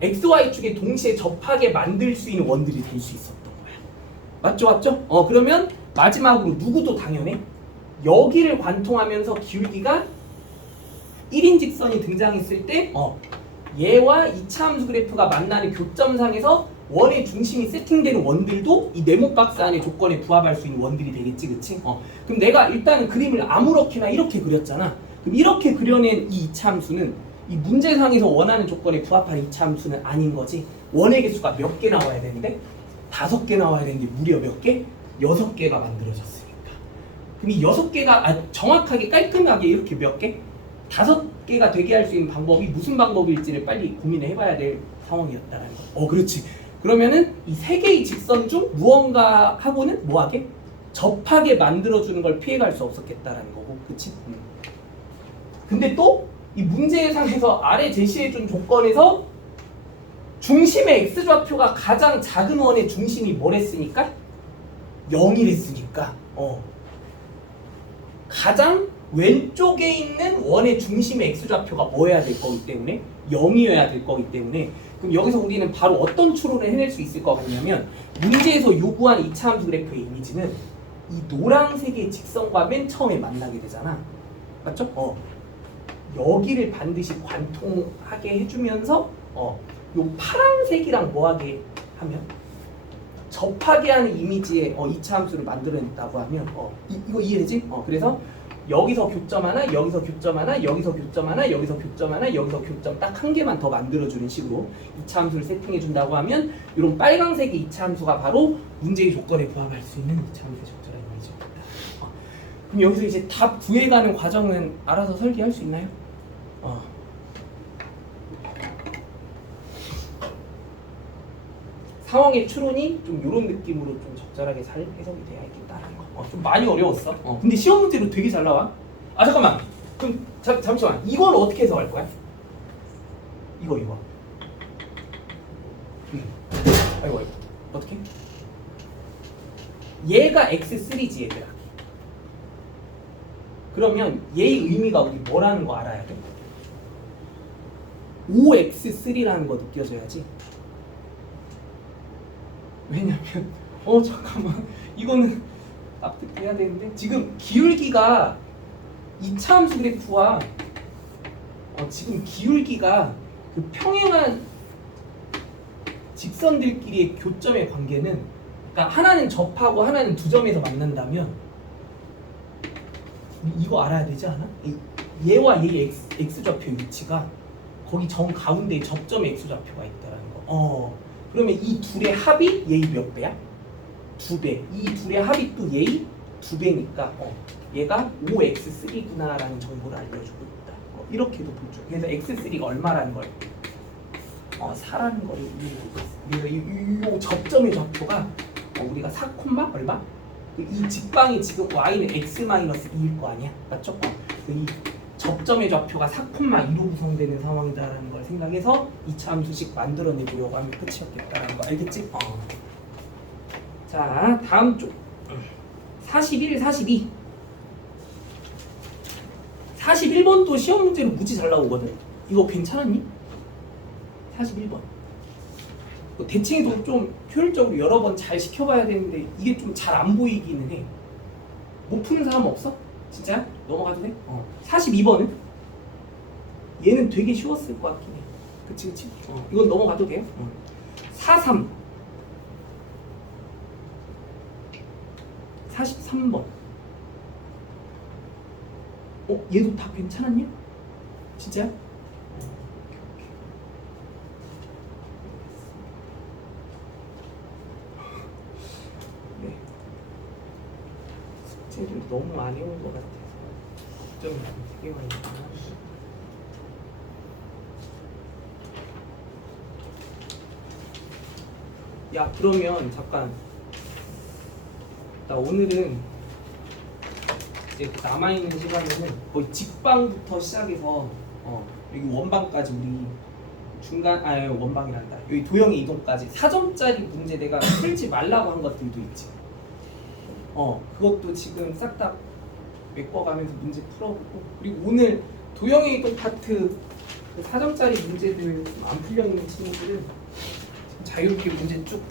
XY축에 동시에 접하게 만들 수 있는 원들이 될 수 있었던 거야. 맞죠? 맞죠? 그러면 마지막으로 누구도 당연해. 여기를 관통하면서 기울기가 1인 직선이 등장했을 때 얘와 2차 함수 그래프가 만나는 교점상에서 원의 중심이 세팅되는 원들도 이 네모 박스 안의 조건에 부합할 수 있는 원들이 되겠지, 그치? 그럼 내가 일단은 그림을 아무렇게나 이렇게 그렸잖아. 그럼 이렇게 그려낸 이 2차 함수는 이 문제상에서 원하는 조건에 부합할 2차 함수는 아닌 거지. 원의 개수가 몇 개 나와야 되는데? 5개 나와야 되는데 무려 몇 개? 6개가 만들어졌으니까. 그럼 이 6개가 정확하게 깔끔하게 이렇게 몇 개? 5개가 되게 할 수 있는 방법이 무슨 방법일지를 빨리 고민을 해봐야 될 상황이었다는 거. 그렇지. 그러면은 이 3개의 직선 중 무언가 하고는 뭐하게? 접하게 만들어주는 걸 피해갈 수 없었겠다라는 거고, 그치? 근데 또 이 문제상에서 아래 제시해준 조건에서 중심의 x좌표가 가장 작은 원의 중심이 뭐랬으니까? 0이랬으니까 가장 왼쪽에 있는 원의 중심의 x좌표가 뭐여야 될 거기 때문에 0이어야 될 거기 때문에 그럼 여기서 우리는 바로 어떤 추론을 해낼 수 있을 것 같냐면 문제에서 요구한 2차 함수 그래프의 이미지는 이 노란색의 직선과 맨 처음에 만나게 되잖아. 맞죠? 여기를 반드시 관통하게 해주면서 요 파란색이랑 뭐하게 하면 접하게 하는 이미지의 2차 함수를 만들어냈다고 하면 이거 이해되지? 그래서 여기서 교점 하나, 여기서 교점 하나, 여기서 교점 하나, 여기서 교점 하나, 여기서 교점 딱 한 개만 더 만들어주는 식으로 2차 함수를 세팅해준다고 하면 이런 빨강색의 2차 함수가 바로 문제의 조건에 부합할 수 있는 2차 함수의 적절한 이미지입니다. 그럼 여기서 이제 답 구해가는 과정은 알아서 설계할 수 있나요? 상황의 추론이 좀 이런 느낌으로 좀 적절하게 잘 해석이 돼야 있겠다는 거. 좀 많이 어려웠어. 근데 시험 문제로 되게 잘 나와. 잠깐만. 그럼 잠시만. 이걸 어떻게 해석할 거야? 이거. 아이고. 어떻게? 얘가 x3지 얘들아. 그러면 얘의 의미가 우리 뭐라는 거 알아야 돼? 5x3라는 거 느껴져야지. 왜냐면 잠깐만 이거는 납득해야 되는데 지금 기울기가 2차 함수 그래프와 지금 기울기가 그 평행한 직선들끼리의 교점의 관계는 그러니까 하나는 접하고 하나는 두 점에서 만난다면 이거 알아야 되지 않아? 얘와 얘의 x좌표 위치가 거기 정 가운데에 접점의 x좌표가 있다라는 거. 그러면 이 둘의 합이 얘의 몇 배야? 2배. 이 둘의 합이 또 얘의 2배니까 얘가 5x3구나라는 정보를 알려주고 있다. 이렇게도 보죠. 그래서 x3가 얼마라는 걸 4라는 걸 이해하고 있어요. 그래서 이 접점의 좌표가 우리가 4, 얼마? 이 직방이 지금 y는 x-2일 거 아니야? 맞죠? 이 접점의 좌표가 4,2로 구성되는 상황이다라는 걸 생각해서 2차 함수식 만들어내보려고 하면 끝이었겠다라는 거 알겠지? 자, 다음 쪽 41, 42 41번도 시험 문제로 무지 잘 나오거든? 이거 괜찮았니? 41번 대칭도 좀 효율적으로 여러 번 잘 시켜봐야 되는데 이게 좀 잘 안 보이기는 해. 못 푸는 사람 없어? 진짜? 넘어가도 돼? 42번은? 얘는 되게 쉬웠을 것 같긴 해. 그치? 이건 넘어가도 돼요? 43 43번 얘도 다 괜찮았냐? 진짜? 네. 숙제를 너무 안 해온 것 같아서 좀 되게 많이 있구나. 야 그러면 잠깐 나 오늘은 이제 남아있는 시간에는 거의 직방부터 시작해서 여기 원방까지 우리 중간 원방이란다 여기 도형의 이동까지 4점짜리 문제 내가 풀지 말라고 한 것들도 있지. 그것도 지금 싹 다 메꿔가면서 문제 풀어보고 그리고 오늘 도형의 이동 파트 그 4점짜리 문제들 안 풀려 있는 친구들은 지금 자유롭게 문제 쭉